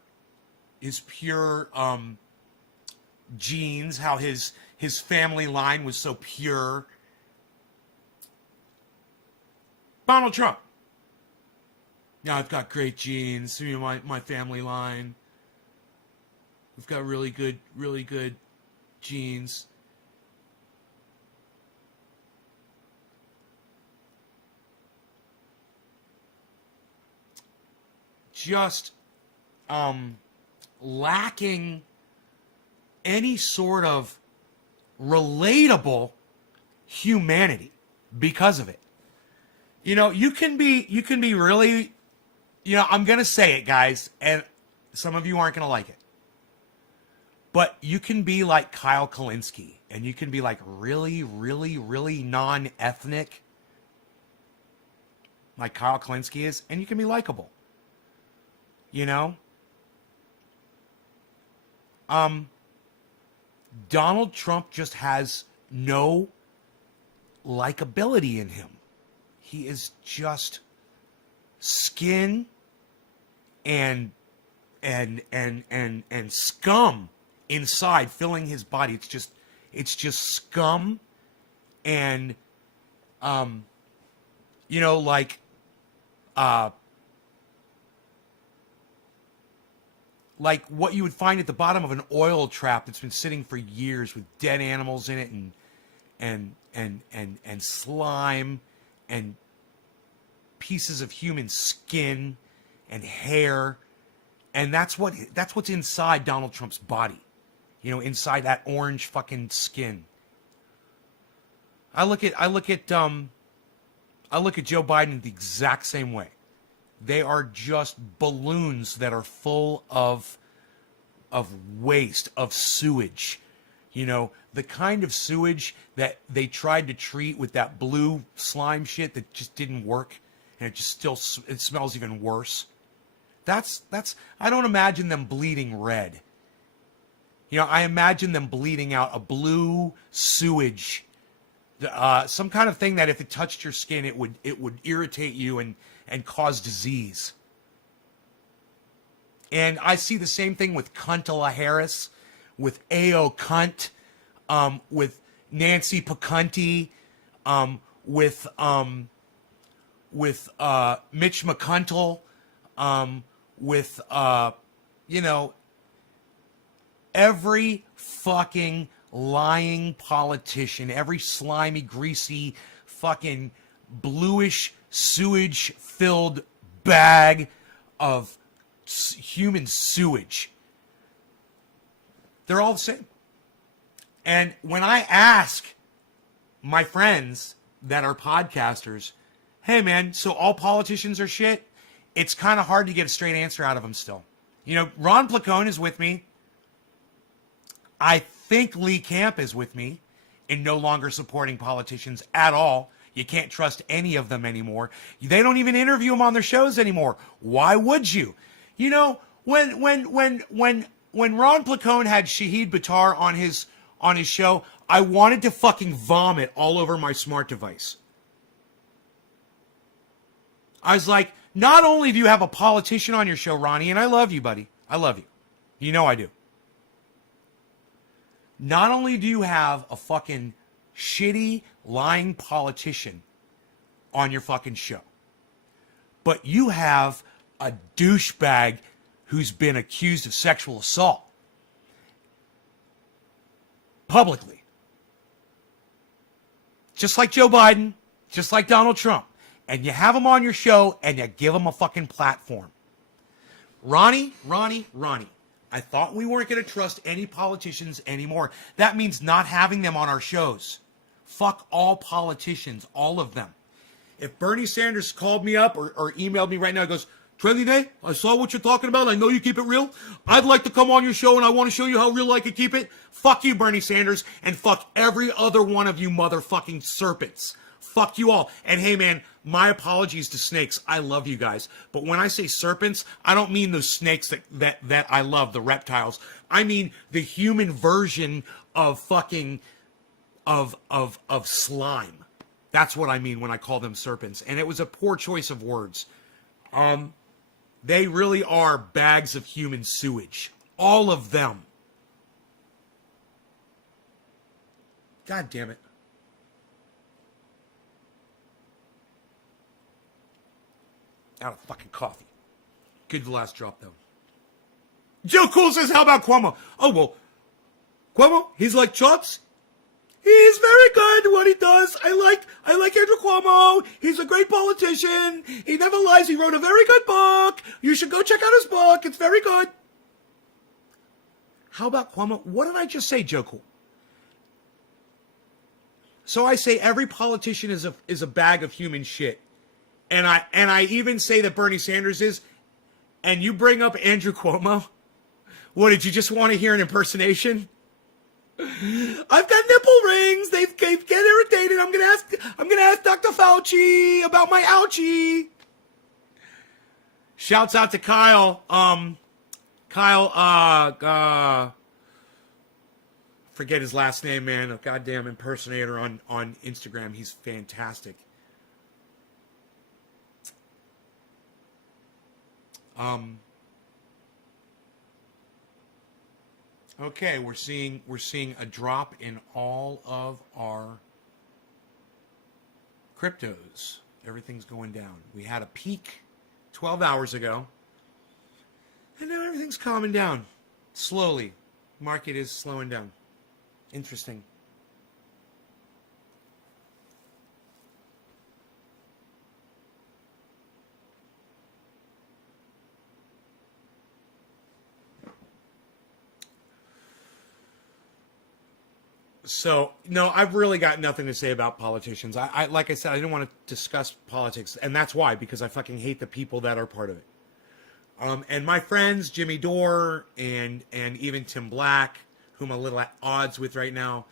genes, how his family line was so pure. Donald Trump. Yeah, I've got great genes. You know, my family line. We've got really good genes. Just lacking any sort of relatable humanity because of it. You know, you can be really, you know, I'm going to say it, guys, and some of you aren't going to like it. But you can be like Kyle Kalinske, and you can be like really, really, really non-ethnic, like Kyle Kalinske is, and you can be likable. You know? Donald Trump just has no likability in him. He is just skin and scum inside filling his body. It's just scum and you know, like what you would find at the bottom of an oil trap that's been sitting for years with dead animals in it and slime and pieces of human skin and hair. And that's what's inside Donald Trump's body. You know, inside that orange fucking skin. I look at Joe Biden the exact same way. They are just balloons that are full of waste, of sewage. You know, the kind of sewage that they tried to treat with that blue slime shit that just didn't work, and it smells even worse. That's I don't imagine them bleeding red. You know, I imagine them bleeding out a blue sewage, some kind of thing that if it touched your skin, it would irritate you and cause disease. And I see the same thing with Cuntala Harris, with A.O. Cunt, with Nancy Pacunti, with Mitch McConnell, with you know, every fucking lying politician, every slimy, greasy, fucking bluish, sewage-filled bag of human sewage. They're all the same. And when I ask my friends that are podcasters, hey man, so all politicians are shit, it's kind of hard to get a straight answer out of them still. You know, Ron Placone is with me. I think Lee Camp is with me in no longer supporting politicians at all. You can't trust any of them anymore. They don't even interview them on their shows anymore. Why would you? You know, when Ron Placone had Shahid Buttar on his show, I wanted to fucking vomit all over my smart device. I was like, not only do you have a politician on your show, Ronnie, and I love you, buddy. I love you. You know I do. Not only do you have a fucking shitty, lying politician on your fucking show. But you have a douchebag who's been accused of sexual assault publicly. Just like Joe Biden, just like Donald Trump. And you have him on your show and you give him a fucking platform. Ronnie, I thought we weren't going to trust any politicians anymore. That means not having them on our shows. Fuck all politicians, all of them. If Bernie Sanders called me up or emailed me right now, he goes, Trendy Day, I saw what you're talking about. I know you keep it real. I'd like to come on your show and I want to show you how real I can keep it. Fuck you, Bernie Sanders, and fuck every other one of you motherfucking serpents. Fuck you all. And hey, man, my apologies to snakes. I love you guys. But when I say serpents, I don't mean those snakes that I love, the reptiles. I mean the human version of fucking, of slime. That's what I mean when I call them serpents. And it was a poor choice of words. They really are bags of human sewage. All of them. God damn it. Out of fucking coffee. Good last drop, though. Joe Cool says, how about Cuomo? Oh, well, Cuomo, he's like Chubbs. He's very good at what he does. I like Andrew Cuomo. He's a great politician. He never lies. He wrote a very good book. You should go check out his book. It's very good. How about Cuomo? What did I just say, Joe Cool? So I say every politician is a bag of human shit. And I even say that Bernie Sanders is, and you bring up Andrew Cuomo? What, did you just want to hear an impersonation? I've got nipple rings. They get irritated. I'm gonna ask Dr. Fauci about my ouchie. Shouts out to Kyle. Forget his last name, man. A goddamn impersonator on Instagram. He's fantastic. Okay, we're seeing a drop in all of our cryptos. Everything's going down. We had a peak 12 hours ago, and now everything's calming down slowly. Market is slowing down. Interesting. So, no, I've really got nothing to say about politicians. I like I said, I didn't want to discuss politics, and that's why, because I fucking hate the people that are part of it. And my friends, Jimmy Dore and even Tim Black, whom I'm a little at odds with right now,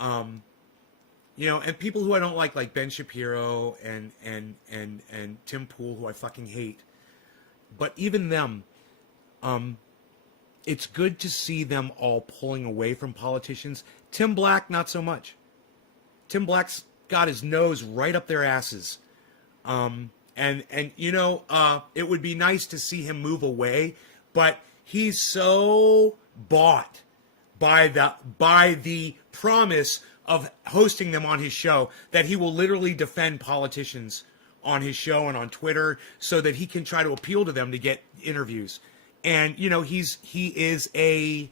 you know, and people who I don't like Ben Shapiro and Tim Pool, who I fucking hate. But even them, it's good to see them all pulling away from politicians. Tim Black, not so much. Tim Black's got his nose right up their asses. And you know, it would be nice to see him move away, but he's so bought by the promise of hosting them on his show that he will literally defend politicians on his show and on Twitter so that he can try to appeal to them to get interviews. And, you know, he is a,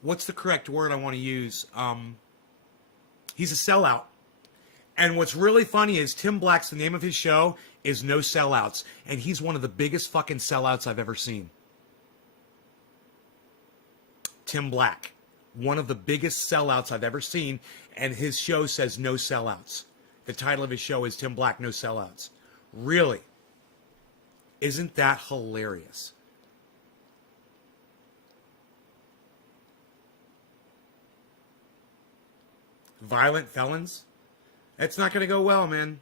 what's the correct word I want to use? He's a sellout. And what's really funny is Tim Black's, the name of his show is No Sellouts. And he's one of the biggest fucking sellouts I've ever seen. Tim Black, one of the biggest sellouts I've ever seen. And his show says No Sellouts. The title of his show is Tim Black, No Sellouts. Really? Isn't that hilarious? Violent felons? That's not going to go well, man.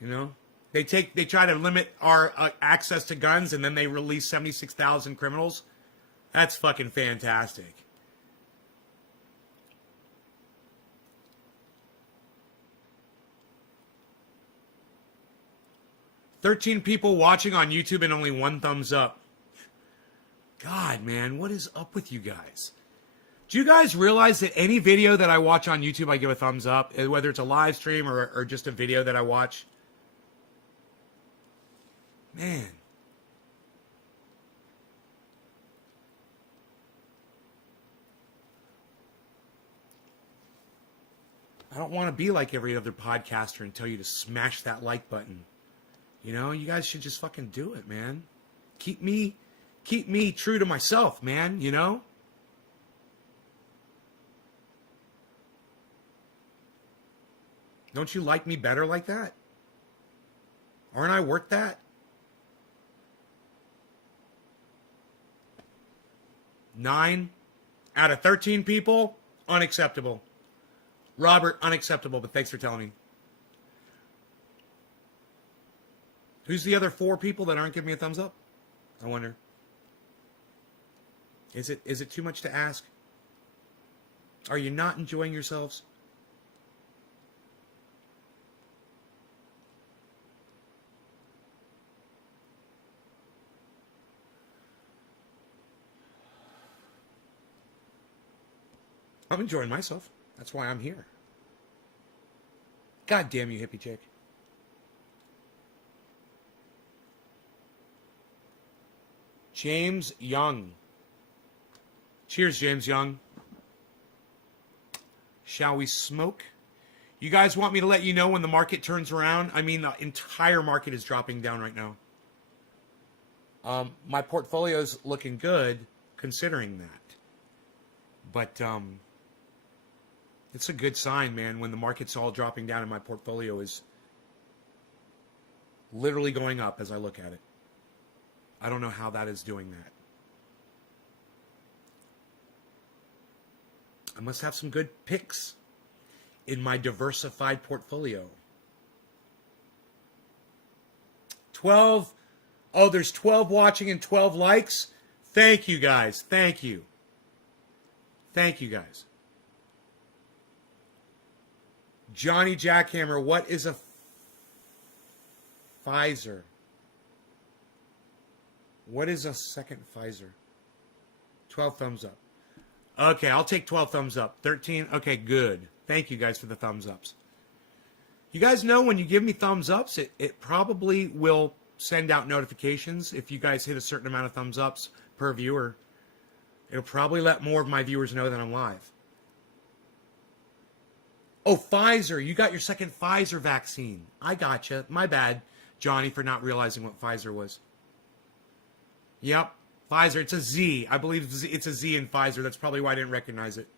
You know? They try to limit our access to guns, and then they release 76,000 criminals. That's fucking fantastic. "13 people watching on YouTube and only 1 thumbs up. God, man, what is up with you guys? Do you guys realize that any video that I watch on YouTube, I give a thumbs up, whether it's a live stream or just a video that I watch? Man. I don't want to be like every other podcaster and tell you to smash that like button. You know, you guys should just fucking do it, man. Keep me true to myself, man, you know? Don't you like me better like that? Aren't I worth that? 9 out of 13 people, unacceptable. Robert, unacceptable, but thanks for telling me. Who's the other 4 people that aren't giving me a thumbs up? I wonder. Is it too much to ask? Are you not enjoying yourselves? I'm enjoying myself. That's why I'm here. God damn you, hippie chick. James Young. Cheers, James Young. Shall we smoke? You guys want me to let you know when the market turns around? I mean, the entire market is dropping down right now. My portfolio's looking good considering that. But, it's a good sign, man, when the market's all dropping down and my portfolio is literally going up as I look at it. I don't know how that is doing that. I must have some good picks in my diversified portfolio. 12. Oh, there's 12 watching and 12 likes. Thank you, guys. Thank you. Thank you, guys. Johnny Jackhammer, what is a Pfizer? What is a second Pfizer? 12 thumbs up. Okay, I'll take 12 thumbs up. 13, okay, good. Thank you guys for the thumbs ups. You guys know when you give me thumbs ups, it probably will send out notifications. If you guys hit a certain amount of thumbs ups per viewer, it'll probably let more of my viewers know that I'm live. Oh, Pfizer. You got your second Pfizer vaccine. I gotcha. My bad, Johnny, for not realizing what Pfizer was. Yep. Pfizer. It's a Z. I believe it's a Z in Pfizer. That's probably why I didn't recognize it.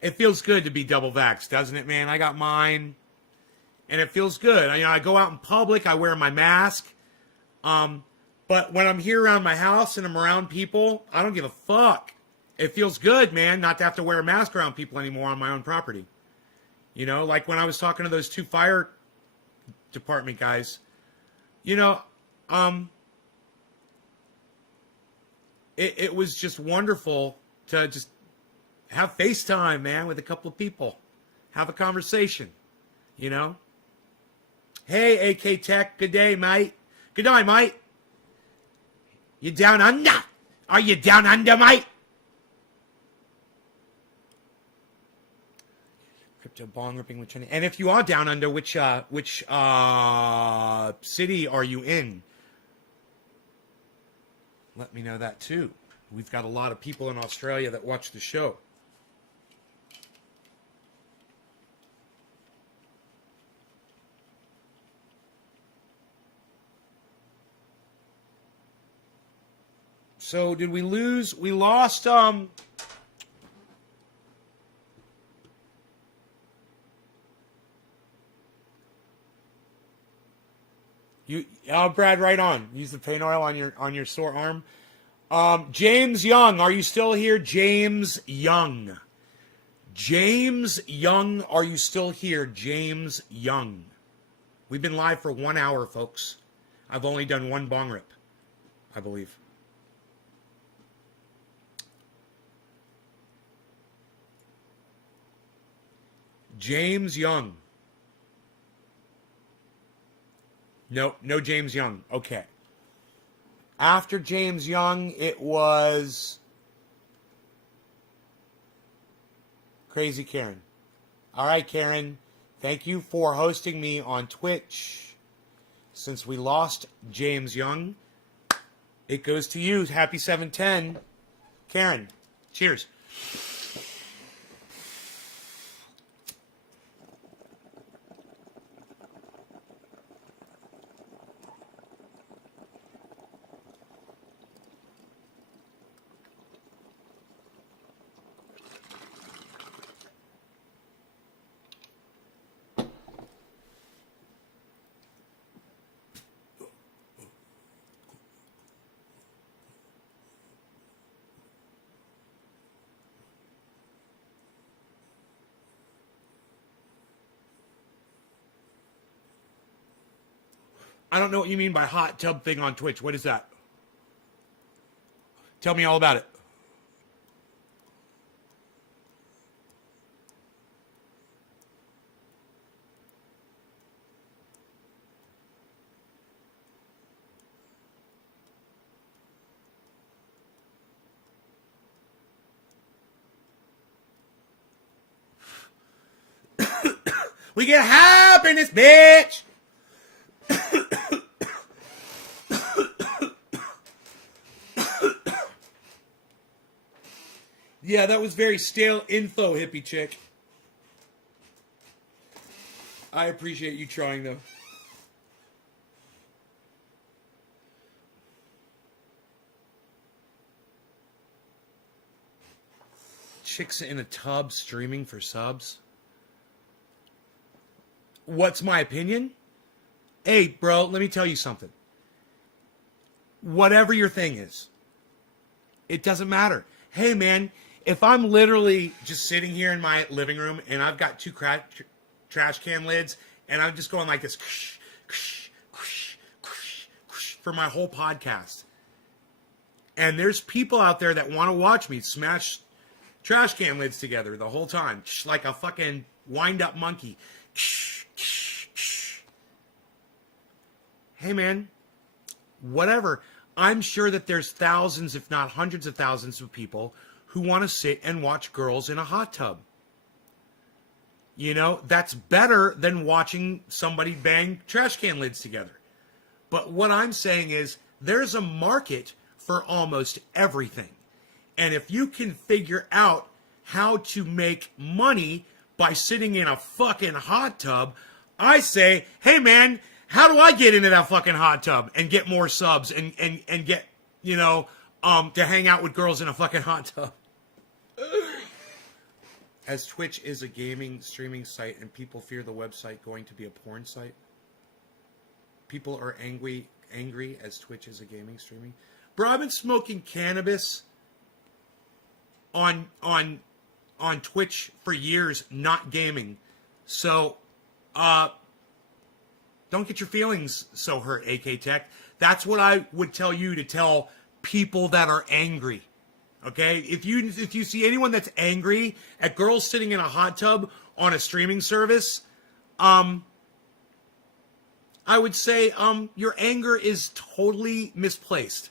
It feels good to be double vaxxed, doesn't it, man? I got mine, and it feels good. I go out in public, I wear my mask, but when I'm here around my house and I'm around people, I don't give a fuck. It feels good, man, not to have to wear a mask around people anymore on my own property. You know, like when I was talking to those 2 fire department guys, you know, it was just wonderful to just have FaceTime, man, with a couple of people. Have a conversation, you know? Hey, AK Tech, good day, mate. Good day, mate. You down under? Are you down under, mate? Crypto bong ripping with China. And if you are down under, which city are you in? Let me know that too. We've got a lot of people in Australia that watch the show. So did we lose? We lost. Brad, right on. Use the paint oil on your sore arm. James Young, are you still here? James Young. James Young, are you still here? James Young. We've been live for 1 hour, folks. I've only done 1 bong rip, I believe. James Young. No James Young. Okay. After James Young, it was Crazy Karen. All right, Karen. Thank you for hosting me on Twitch. Since we lost James Young, it goes to you. Happy 710. Karen, cheers. I don't know what you mean by hot tub thing on Twitch. What is that? Tell me all about it. We get happiness, bitch! Yeah, that was very stale info, hippie chick. I appreciate you trying, though. Chicks in a tub streaming for subs. What's my opinion? Hey, bro, let me tell you something. Whatever your thing is, it doesn't matter. Hey, man, if I'm literally just sitting here in my living room and I've got two trash can lids and I'm just going like this for my whole podcast, and there's people out there that want to watch me smash trash can lids together the whole time, like a fucking wind-up monkey. Hey, man, whatever. I'm sure that there's thousands, if not hundreds of thousands of people who want to sit and watch girls in a hot tub. You know, that's better than watching somebody bang trash can lids together. But what I'm saying is there's a market for almost everything. And if you can figure out how to make money by sitting in a fucking hot tub, I say, hey, man, how do I get into that fucking hot tub and get more subs and get, you know, to hang out with girls in a fucking hot tub? As Twitch is a gaming streaming site and people fear the website going to be a porn site, people are angry as Twitch is a gaming streaming. Bro, I've been smoking cannabis on Twitch for years, not gaming. So, don't get your feelings so hurt, AK Tech. That's what I would tell you to tell people that are angry. Okay? If you see anyone that's angry at girls sitting in a hot tub on a streaming service, I would say your anger is totally misplaced.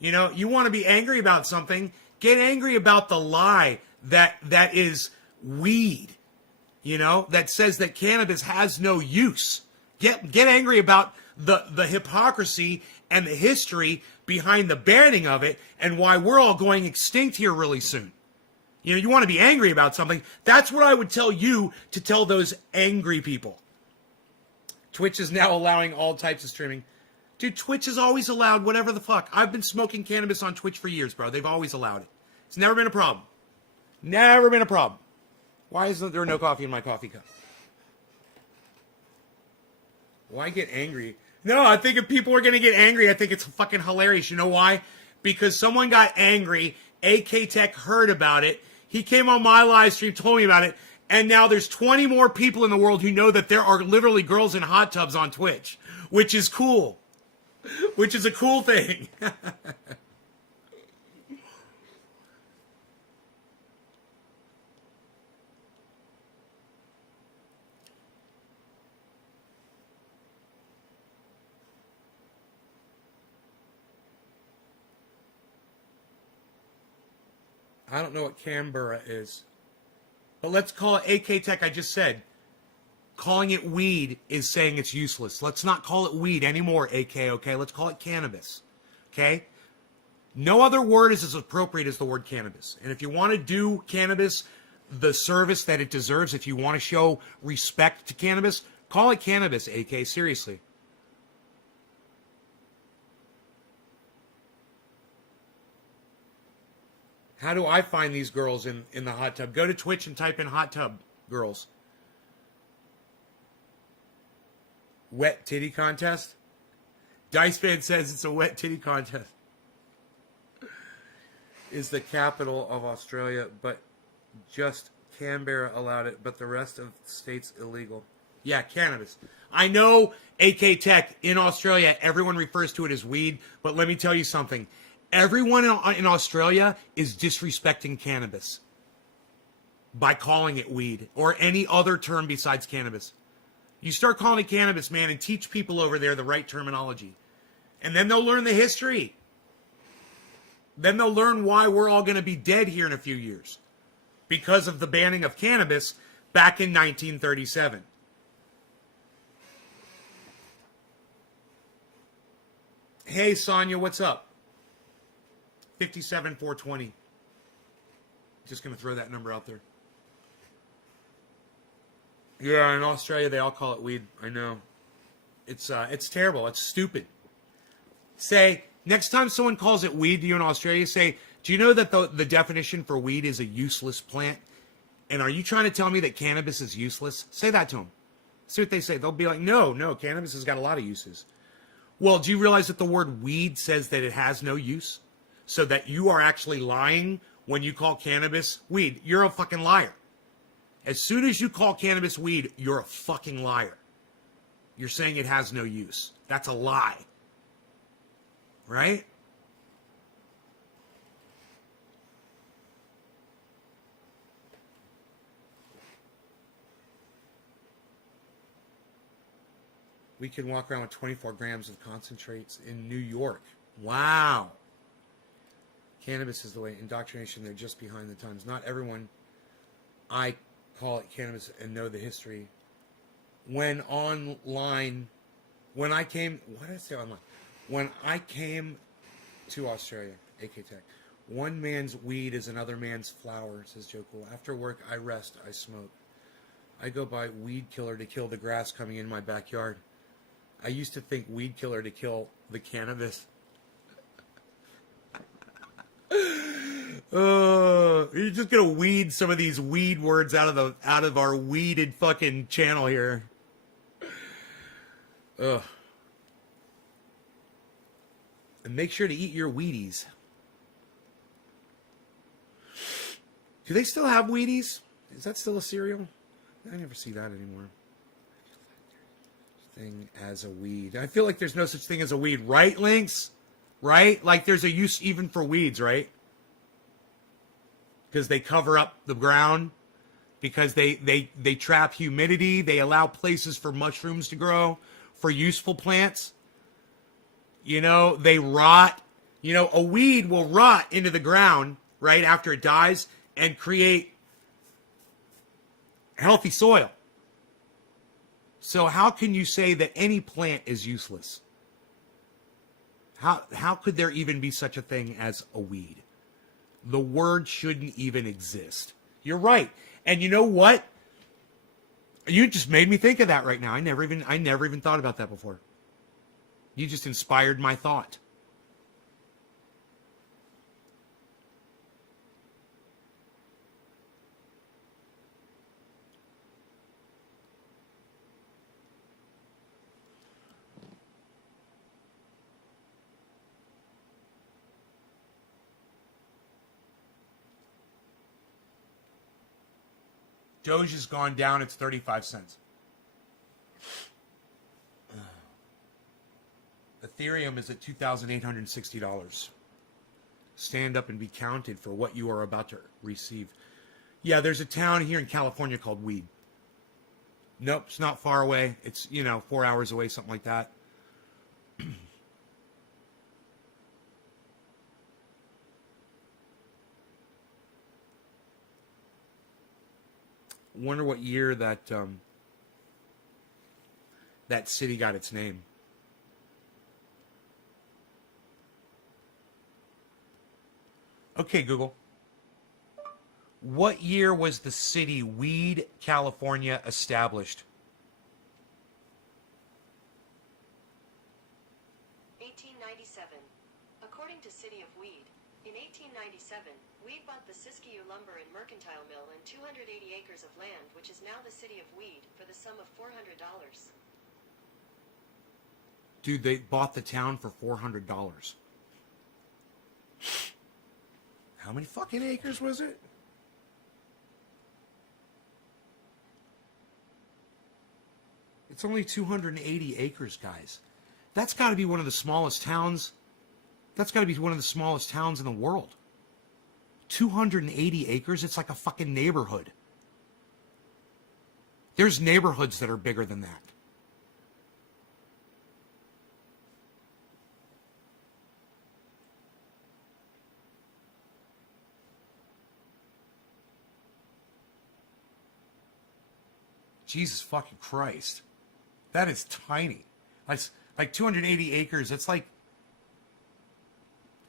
You know, you want to be angry about something, get angry about the lie that is weed, you know, that says that cannabis has no use. Get angry about the hypocrisy and the history behind the banning of it and why we're all going extinct here really soon. You know, you want to be angry about something. That's what I would tell you to tell those angry people. Twitch is now allowing all types of streaming. Dude, Twitch has always allowed whatever the fuck. I've been smoking cannabis on Twitch for years, bro. They've always allowed it. It's never been a problem. Never been a problem. Why isn't there no coffee in my coffee cup? Why get angry? No, I think if people are going to get angry, I think it's fucking hilarious. You know why? Because someone got angry. AK Tech heard about it. He came on my live stream, told me about it. And now there's 20 more people in the world who know that there are literally girls in hot tubs on Twitch. Which is cool. Which is a cool thing. I don't know what Canberra is. But let's call it AK Tech. I just said calling it weed is saying it's useless. Let's not call it weed anymore, AK, okay? Let's call it cannabis, okay? No other word is as appropriate as the word cannabis. And if you want to do cannabis the service that it deserves, if you want to show respect to cannabis, call it cannabis, AK, seriously. How do I find these girls in the hot tub? Go to Twitch and type in hot tub girls. Wet titty contest? Diceman says it's a wet titty contest. Is the capital of Australia, but just Canberra allowed it, but the rest of the states illegal. Yeah, cannabis. I know AK Tech in Australia, everyone refers to it as weed, but let me tell you something. Everyone in Australia is disrespecting cannabis by calling it weed or any other term besides cannabis. You start calling it cannabis, man, and teach people over there the right terminology. And then they'll learn the history. Then they'll learn why we're all going to be dead here in a few years. Because of the banning of cannabis back in 1937. Hey, Sonia, what's up? 57,420. Just going to throw that number out there. Yeah, in Australia, they all call it weed. I know. It's terrible. It's stupid. Say, next time someone calls it weed to you in Australia, say, do you know that the definition for weed is a useless plant? And are you trying to tell me that cannabis is useless? Say that to them. See what they say. They'll be like, no, cannabis has got a lot of uses. Well, do you realize that the word weed says that it has no use? So that you are actually lying when you call cannabis weed. You're a fucking liar. As soon as you call cannabis weed, you're a fucking liar. You're saying it has no use. That's a lie. Right? We can walk around with 24 grams of concentrates in New York. Wow. Cannabis is the way. Indoctrination, they're just behind the times. Not everyone, I call it cannabis and know the history. When I came to Australia, AK Tech, one man's weed is another man's flower, says Joe Cool. After work, I rest, I smoke. I go by weed killer to kill the grass coming in my backyard. I used to think weed killer to kill the cannabis. You're just gonna weed some of these weed words out of our weeded fucking channel here. Ugh. And make sure to eat your Wheaties. Do they still have Wheaties? Is that still a cereal? I never see that anymore. Thing as a weed. I feel like there's no such thing as a weed, right, Lynx? Right? Like there's a use even for weeds, right? Because they cover up the ground, because they trap humidity, they allow places for mushrooms to grow, for useful plants. You know, they rot. You know, a weed will rot into the ground, right, after it dies and create healthy soil. So how can you say that any plant is useless? How could there even be such a thing as a weed? The word shouldn't even exist. You're right. And you know what? You just made me think of that right now. I never even thought about that before. You just inspired my thought. Doge has gone down. It's 35 cents. Ethereum is at $2,860. Stand up and be counted for what you are about to receive. Yeah, there's a town here in California called Weed. Nope, it's not far away. It's, 4 hours away, something like that. Wonder what year that that city got its name. Okay, Google. What year was the city Weed, California established? 1897. According to City of Weed, in 1897, Weed bought the Siskiyou Lumber and Mercantile Mill and 280 acres of land, which is now the City of Weed, for the sum of $400. Dude, they bought the town for $400. How many fucking acres was it? It's only 280 acres, guys. That's got to be one of the smallest towns. That's got to be one of the smallest towns in the world. 280 acres? It's like a fucking neighborhood. There's neighborhoods that are bigger than that. Jesus fucking Christ. That is tiny. That's like 280 acres. It's like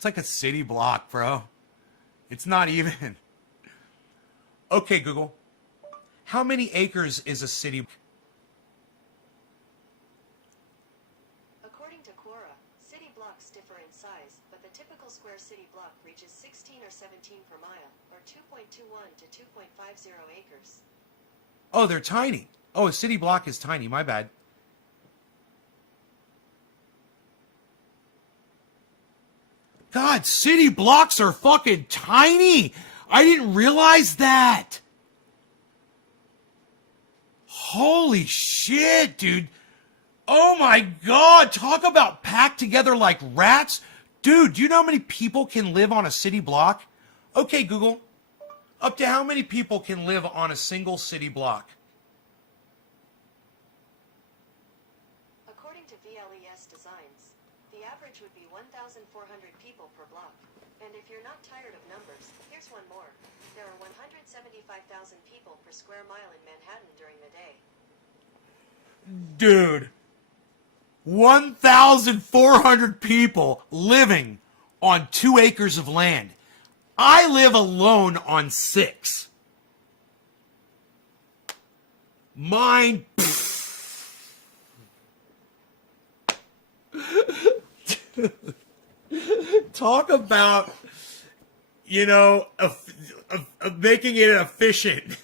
a city block, bro. It's not even. Okay, Google. How many acres is a city? According to Quora, city blocks differ in size, but the typical square city block reaches 16 or 17 per mile, or 2.21 to 2.50 acres. Oh, they're tiny. Oh, a city block is tiny. My bad. God, city blocks are fucking tiny. I didn't realize that. Holy shit, dude. Oh my God. Talk about packed together like rats. Dude, do you know how many people can live on a city block? Okay, Google. Up to how many people can live on a single city block? According to VLES Designs, the average would be 1,400 people per block. And if you're not tired of numbers, here's one more. There are 175,000 people per square mile in Manhattan during the day. Dude. 1,400 people living on 2 acres of land. I live alone on 6. Mine. Talk about, you know, making it efficient.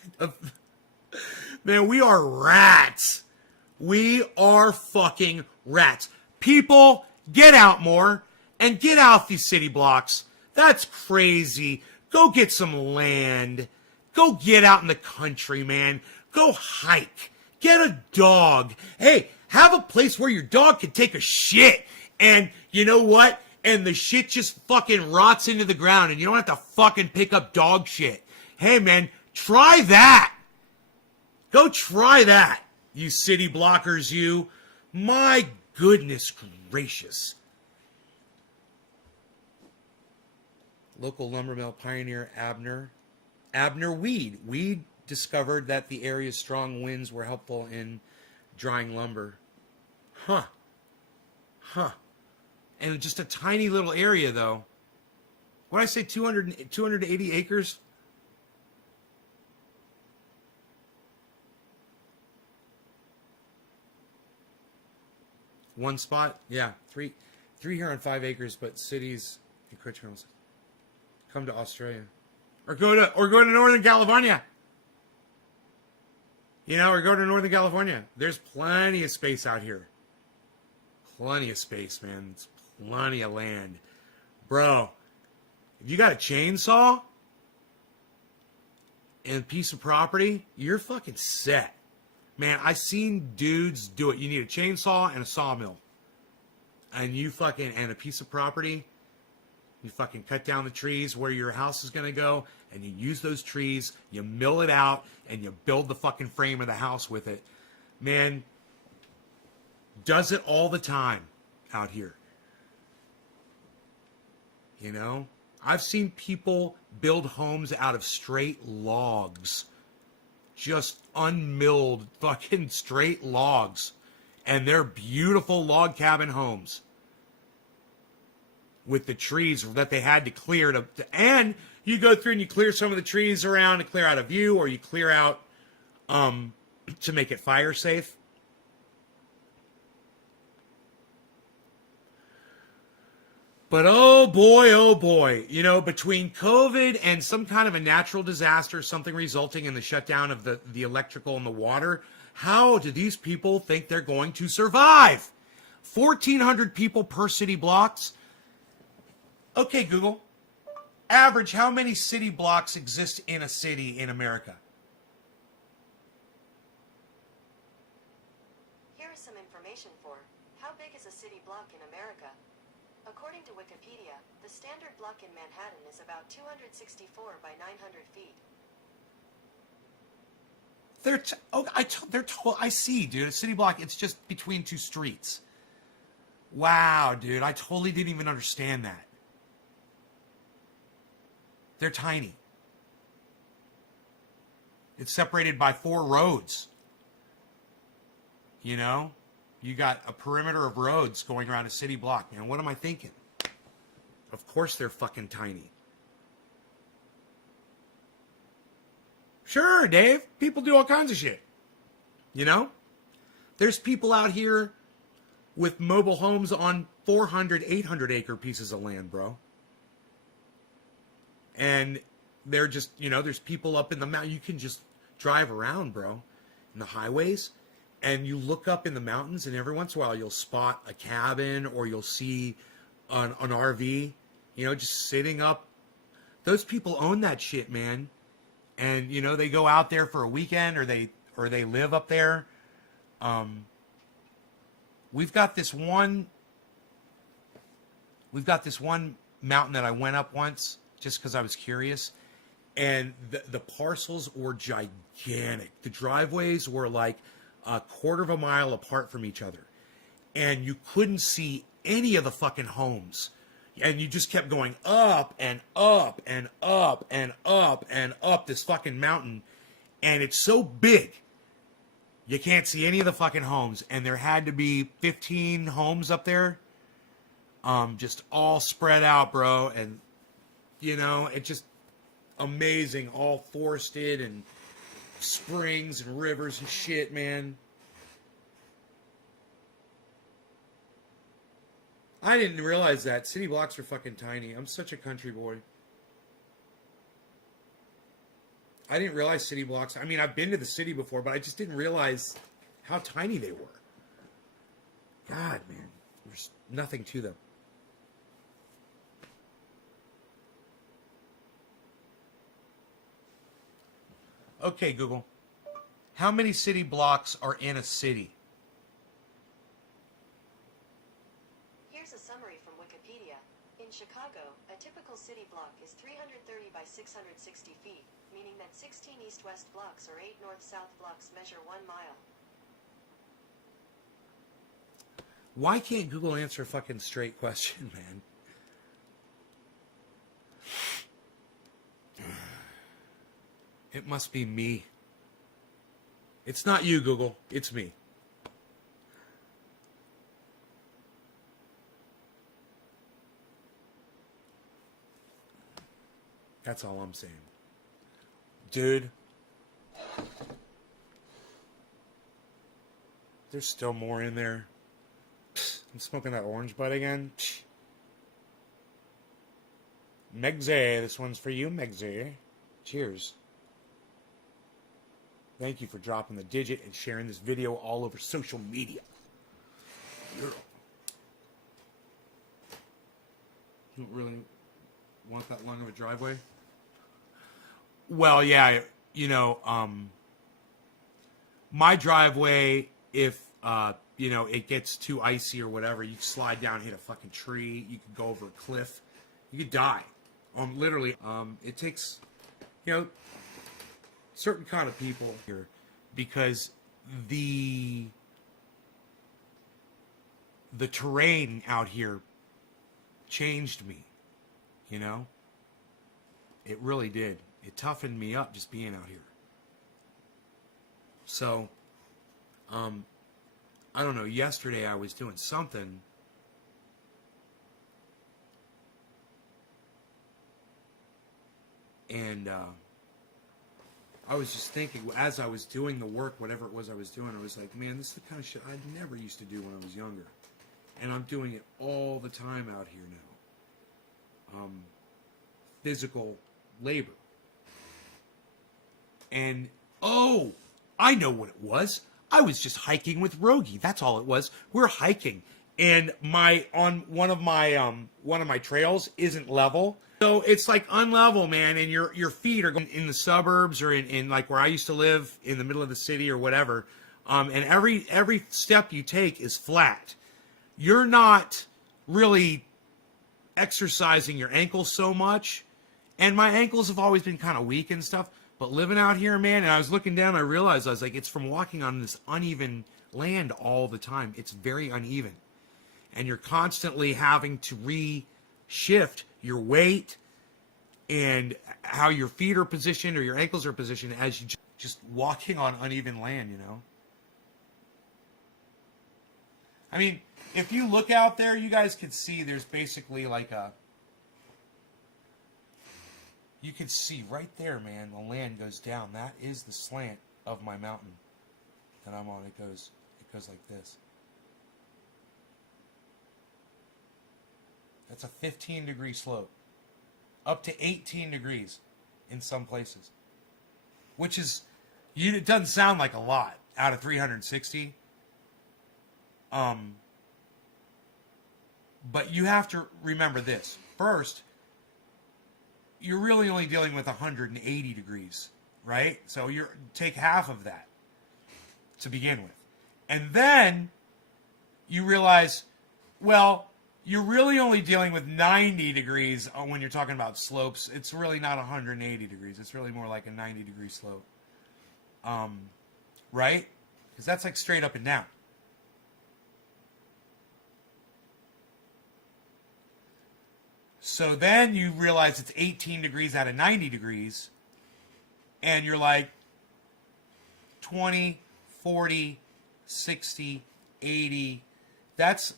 Man, we are rats. We are fucking rats. People, get out more and get out these city blocks. That's crazy. Go get some land. Go get out in the country, man. Go hike. Get a dog. Hey, have a place where your dog can take a shit. And you know what? And the shit just fucking rots into the ground and you don't have to fucking pick up dog shit. Hey, man, try that. Go try that, you city blockers, you. My goodness gracious. Local lumber mill pioneer Abner Weed. Weed discovered that the area's strong winds were helpful in drying lumber. Huh. And just a tiny little area, though. What did I say, 280 acres? One spot? Yeah, three here on 5 acres, but cities encroachments. Come to Australia. Or go to Northern California. You know, or go to Northern California. There's plenty of space out here. Plenty of space, man. It's plenty of land. Bro, if you got a chainsaw and a piece of property, you're fucking set. Man, I seen dudes do it. You need a chainsaw and a sawmill. And you fucking, and a piece of property. You fucking cut down the trees where your house is going to go, and you use those trees, you mill it out, and you build the fucking frame of the house with it. Man, does it all the time out here. You know? I've seen people build homes out of straight logs. just unmilled fucking straight logs. And they're beautiful log cabin homes. With the trees that they had to clear and you go through and you clear some of the trees around to clear out a view, or you clear out to make it fire safe. But oh boy, you know, between COVID and some kind of a natural disaster, something resulting in the shutdown of the electrical and the water, how do these people think they're going to survive? 1,400 people per city blocks. Okay, Google. Average, how many city blocks exist in a city in America? Here is some information for how big is a city block in America. According to Wikipedia, the standard block in Manhattan is about 264 by 900 feet. I see, dude. A city block, it's just between two streets. Wow, dude. I totally didn't even understand that. They're tiny. It's separated by 4 roads. You know? You got a perimeter of roads going around a city block. Man, what am I thinking? Of course they're fucking tiny. Sure, Dave. People do all kinds of shit. You know? There's people out here with mobile homes on 400, 800 acre pieces of land, bro. And they're just, you know, there's people up in the mountain. You can just drive around, bro, in the highways. And you look up in the mountains, and every once in a while you'll spot a cabin, or you'll see an RV, you know, just sitting up. Those people own that shit, man. And, you know, they go out there for a weekend, or they live up there. We've got this one mountain that I went up once just because I was curious. And the parcels were gigantic. The driveways were like a quarter of a mile apart from each other. And you couldn't see any of the fucking homes. And you just kept going up and up and up and up and up this fucking mountain. And it's so big, you can't see any of the fucking homes. And there had to be 15 homes up there. Just all spread out, bro. And, you know, it's just amazing. All forested and springs and rivers and shit, man. I didn't realize that. City blocks are fucking tiny. I'm such a country boy. I didn't realize city blocks. I mean, I've been to the city before, but I just didn't realize how tiny they were. God, man. There's nothing to them. Okay, Google. How many city blocks are in a city? Here's a summary from Wikipedia. In Chicago, a typical city block is 330 by 660 feet, meaning that 16 east-west blocks or 8 north-south blocks measure 1 mile. Why can't Google answer a fucking straight question, man? It must be me. It's not you, Google. It's me. That's all I'm saying. Dude. There's still more in there. I'm smoking that orange bud again. Megze, this one's for you, Megze. Cheers. Thank you for dropping the digit and sharing this video all over social media. You don't really want that long of a driveway? Well, yeah, you know, my driveway, if, you know, it gets too icy or whatever, you slide down, hit a fucking tree, you could go over a cliff, you could die. Literally, it takes, you know, certain kind of people here, because the terrain out here changed me, you know? It really did. It toughened me up just being out here. So, I don't know. Yesterday I was doing something. And I was just thinking, as I was doing the work, whatever it was I was doing, I was like, man, this is the kind of shit I never used to do when I was younger. And I'm doing it all the time out here now. Physical labor. And, oh, I know what it was. I was just hiking with Rogie. That's all it was. We're hiking. And one of my trails isn't level. So it's like unlevel, man, and your feet are going in the suburbs or in like where I used to live in the middle of the city or whatever. And every step you take is flat. You're not really exercising your ankles so much. And my ankles have always been kind of weak and stuff. But living out here, man, and I was looking down, I realized, I was like, it's from walking on this uneven land all the time. It's very uneven. And you're constantly having to re-shift your weight and how your feet are positioned or your ankles are positioned as you just walking on uneven land, you know? I mean, if you look out there, you guys can see there's basically like you can see right there, man, the land goes down. That is the slant of my mountain that I'm on. It goes like this. That's a 15-degree slope. Up to 18 degrees in some places. Which is, it doesn't sound like a lot out of 360. But you have to remember this. First, you're really only dealing with 180 degrees, right? So take half of that to begin with. And then you realize, well, you're really only dealing with 90 degrees when you're talking about slopes. It's really not 180 degrees. It's really more like a 90-degree slope. Right? Because that's like straight up and down. So then you realize it's 18 degrees out of 90 degrees. And you're like 20, 40, 60, 80. That's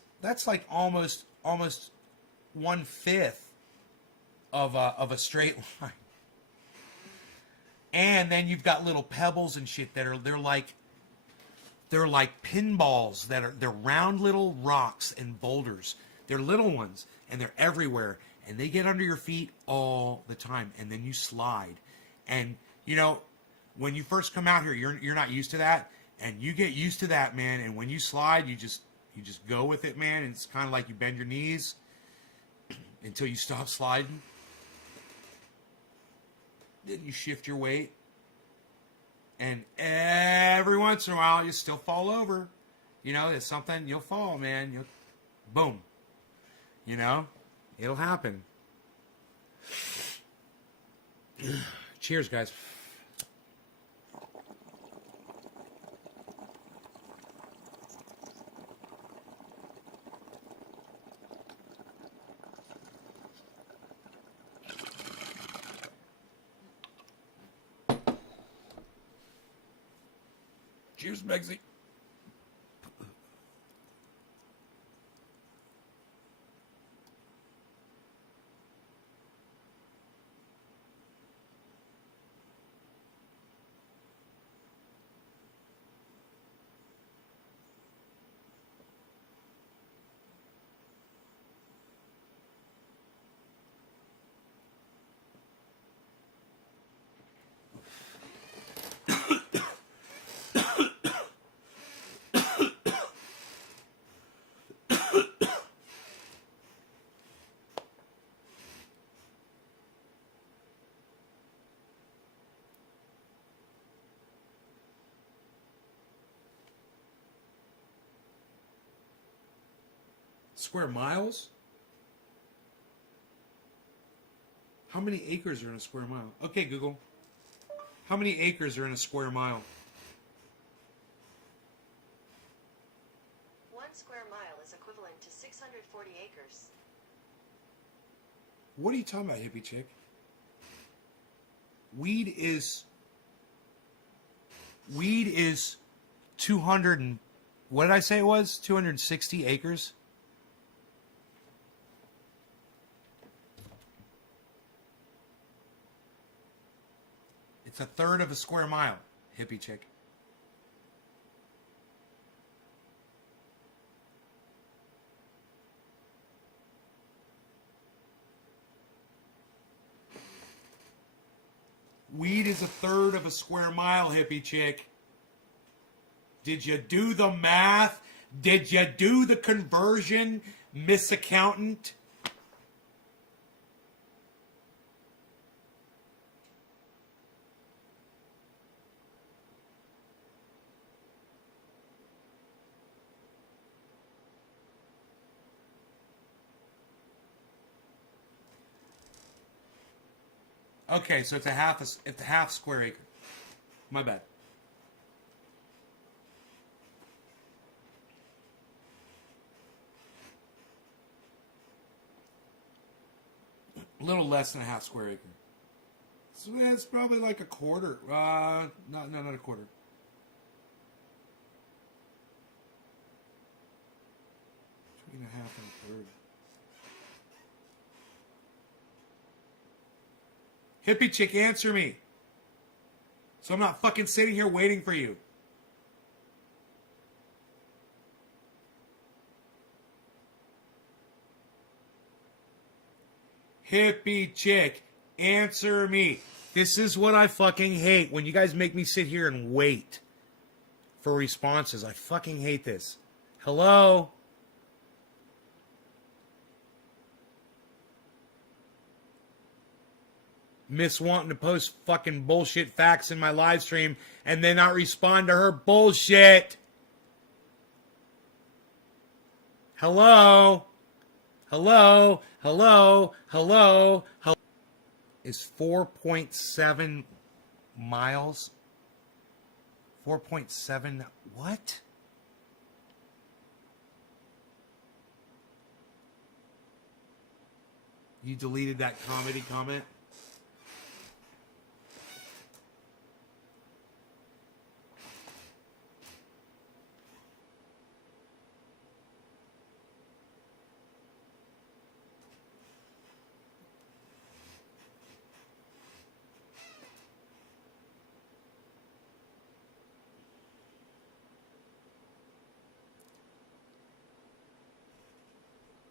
like almost 1/5 of a straight line. And then you've got little pebbles and shit that they're like pinballs they're round little rocks and boulders. They're little ones and they're everywhere and they get under your feet all the time and then you slide. And you know, when you first come out here, you're not used to that, and you get used to that, man, and when you slide, you just go with it, man, and it's kind of like you bend your knees until you stop sliding. Then you shift your weight. And every once in a while, you still fall over. You know, there's something, you'll fall, man. Boom. You know, it'll happen. Cheers, guys. Cheers, Megsy. Square miles? How many acres are in a square mile? Okay, Google. How many acres are in a square mile? 1 square mile is equivalent to 640 acres. What are you talking about, hippie chick? Weed is Weed is 200 and, what did I say it was? 260 acres? It's a third of a square mile, hippie chick. Weed is a third of a square mile, hippie chick. Did you do the math? Did you do the conversion, Miss Accountant? Okay, so it's a half square acre. My bad. A little less than a half square acre. So that's probably like a quarter. Not a quarter. Between a half and a third. Hippie chick, answer me. So I'm not fucking sitting here waiting for you. Hippie chick, answer me. This is what I fucking hate. When you guys make me sit here and wait for responses. I fucking hate this. Hello? Miss wanting to post fucking bullshit facts in my live stream and then not respond to her bullshit. Hello? Hello? Hello? Hello? Hello? Is 4.7 miles? 4.7 what? You deleted that comedy comment?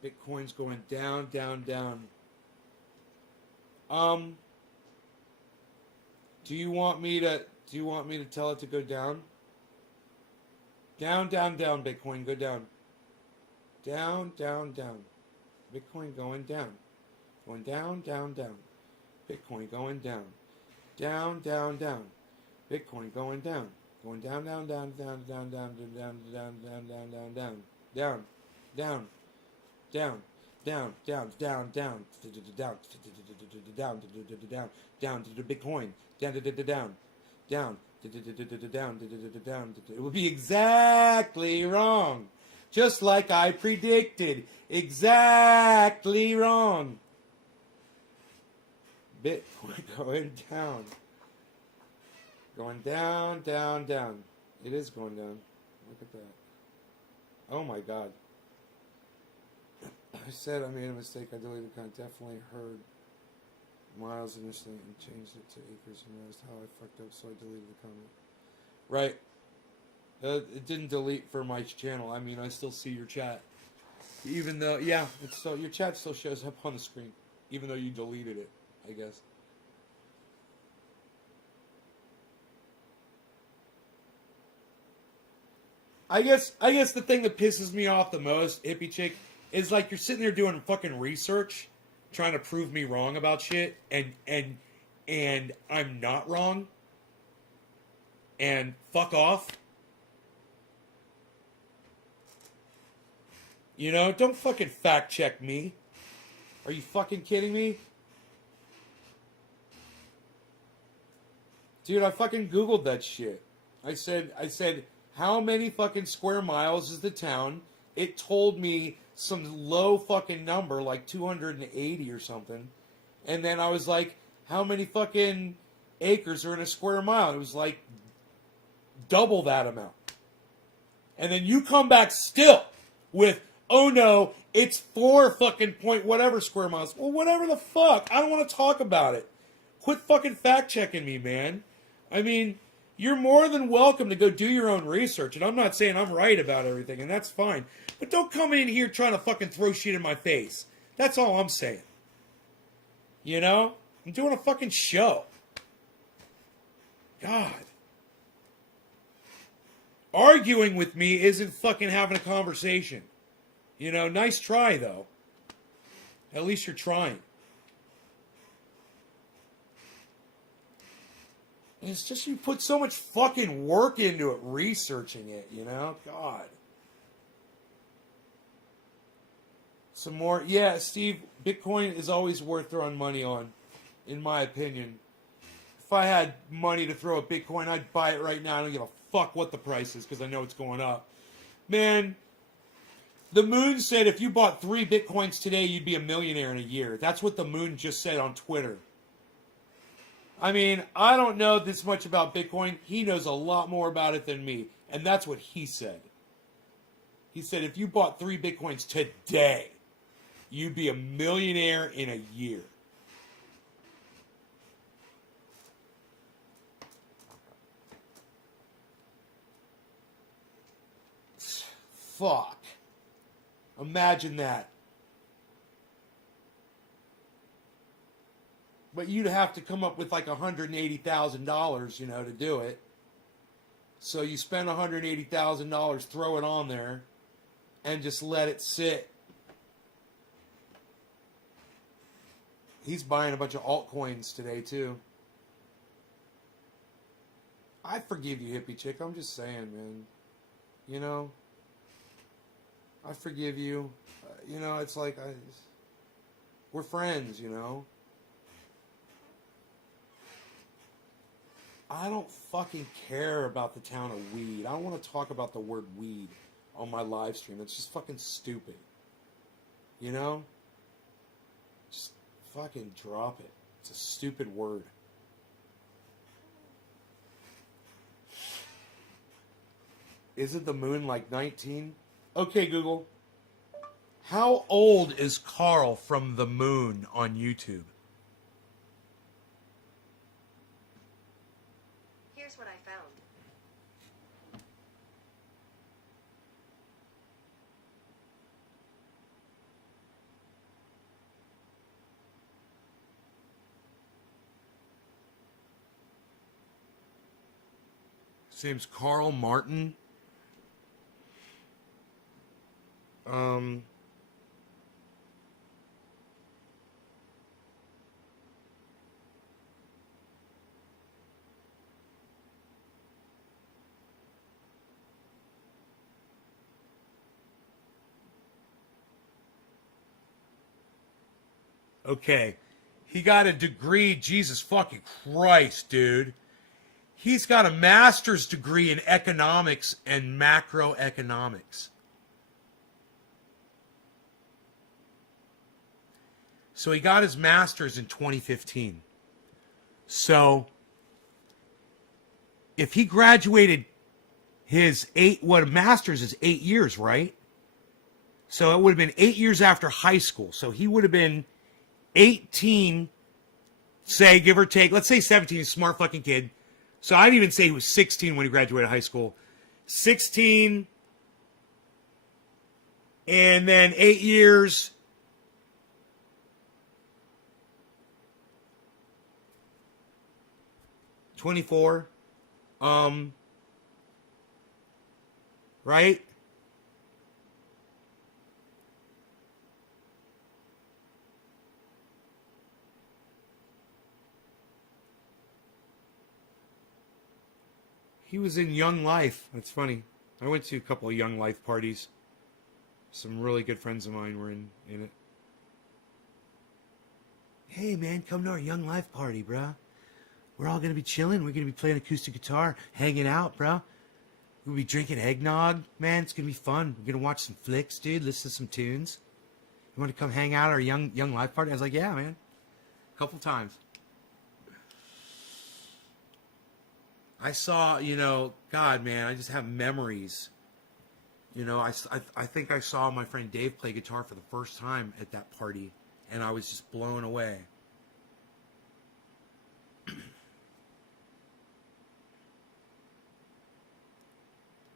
Bitcoin's going down, down, down. Do you want me to tell it to go down? Down, down, down, Bitcoin, go down. Down, down, down. Bitcoin going down. Going down, down, down. Bitcoin going down. Down, down, down. Bitcoin going down. Going down, down, down, down, down, down, down, down, down, down, down, down, down, down. Down, down, down, down, down, down, down, down, down to the Bitcoin, down, down, down, down. It will be exactly wrong, just like I predicted. Exactly wrong. Bitcoin going down, going down, down, down. It is going down. Look at that. Oh my God. I said I made a mistake. I deleted the comment. Definitely heard miles initially and changed it to acres and realized how I fucked up, so I deleted the comment. Right. It didn't delete for my channel. I mean, I still see your chat. Even though, yeah, it's still, your chat still shows up on the screen. Even though you deleted it, I guess. I guess the thing that pisses me off the most, hippie chick, is like you're sitting there doing fucking research, trying to prove me wrong about shit, and I'm not wrong. And fuck off. You know, don't fucking fact check me. Are you fucking kidding me? Dude, I fucking Googled that shit. I said, how many fucking square miles is the town? It told me some low fucking number, like 280 or something. And then I was like, how many fucking acres are in a square mile? It was like double that amount. And then you come back still with, oh no, it's 4 fucking point whatever square miles. Well, whatever the fuck. I don't want to talk about it. Quit fucking fact checking me, man. I mean, you're more than welcome to go do your own research. And I'm not saying I'm right about everything, and that's fine. But don't come in here trying to fucking throw shit in my face. That's all I'm saying. You know? I'm doing a fucking show. God. Arguing with me isn't fucking having a conversation. You know, nice try, though. At least you're trying. It's just you put so much fucking work into it, researching it, you know? God. Some more. Yeah, Steve, Bitcoin is always worth throwing money on, in my opinion. If I had money to throw at Bitcoin, I'd buy it right now. I don't give a fuck what the price is because I know it's going up. Man, the Moon said if you bought 3 Bitcoins today, you'd be a millionaire in a year. That's what the Moon just said on Twitter. I mean, I don't know this much about Bitcoin. He knows a lot more about it than me. And that's what he said. He said if you bought 3 Bitcoins today, you'd be a millionaire in a year. Fuck. Imagine that. But you'd have to come up with like $180,000, you know, to do it. So you spend $180,000, throw it on there, and just let it sit. He's buying a bunch of altcoins today, too. I forgive you, hippie chick. I'm just saying, man. You know? I forgive you. You know, it's like, we're friends, you know? I don't fucking care about the town of weed. I don't want to talk about the word weed on my live stream. It's just fucking stupid. You know? Just fucking drop it. It's a stupid word. Isn't the Moon like 19? Okay, Google. How old is Carl from the Moon on YouTube? Here's what I found. His name's Carl Martin. Okay. He got a degree. Jesus fucking Christ, dude. He's got a master's degree in economics and macroeconomics. So he got his master's in 2015. So if he graduated his a master's is 8 years, right? So it would have been 8 years after high school. So he would have been 18, say, give or take. Let's say 17, smart fucking kid. So I'd even say he was 16 when he graduated high school. 16, and then 8 years. $24. Right? He was in Young Life. That's funny. I went to a couple of Young Life parties. Some really good friends of mine were in it. Hey, man, come to our Young Life party, bruh. We're all going to be chilling. We're going to be playing acoustic guitar, hanging out, bro. We'll be drinking eggnog. Man, it's going to be fun. We're going to watch some flicks, dude. Listen to some tunes. You want to come hang out at our Young Life party? I was like, yeah, man. A couple times. I saw, you know, God, man, I just have memories. You know, I think I saw my friend Dave play guitar for the first time at that party, and I was just blown away.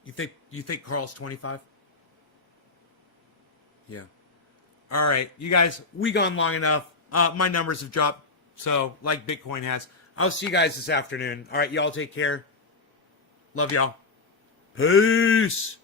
You think Carl's 25? Yeah. All right, you guys, we gone long enough. My numbers have dropped, so like Bitcoin has. I'll see you guys this afternoon. All right, y'all take care. Love y'all. Peace.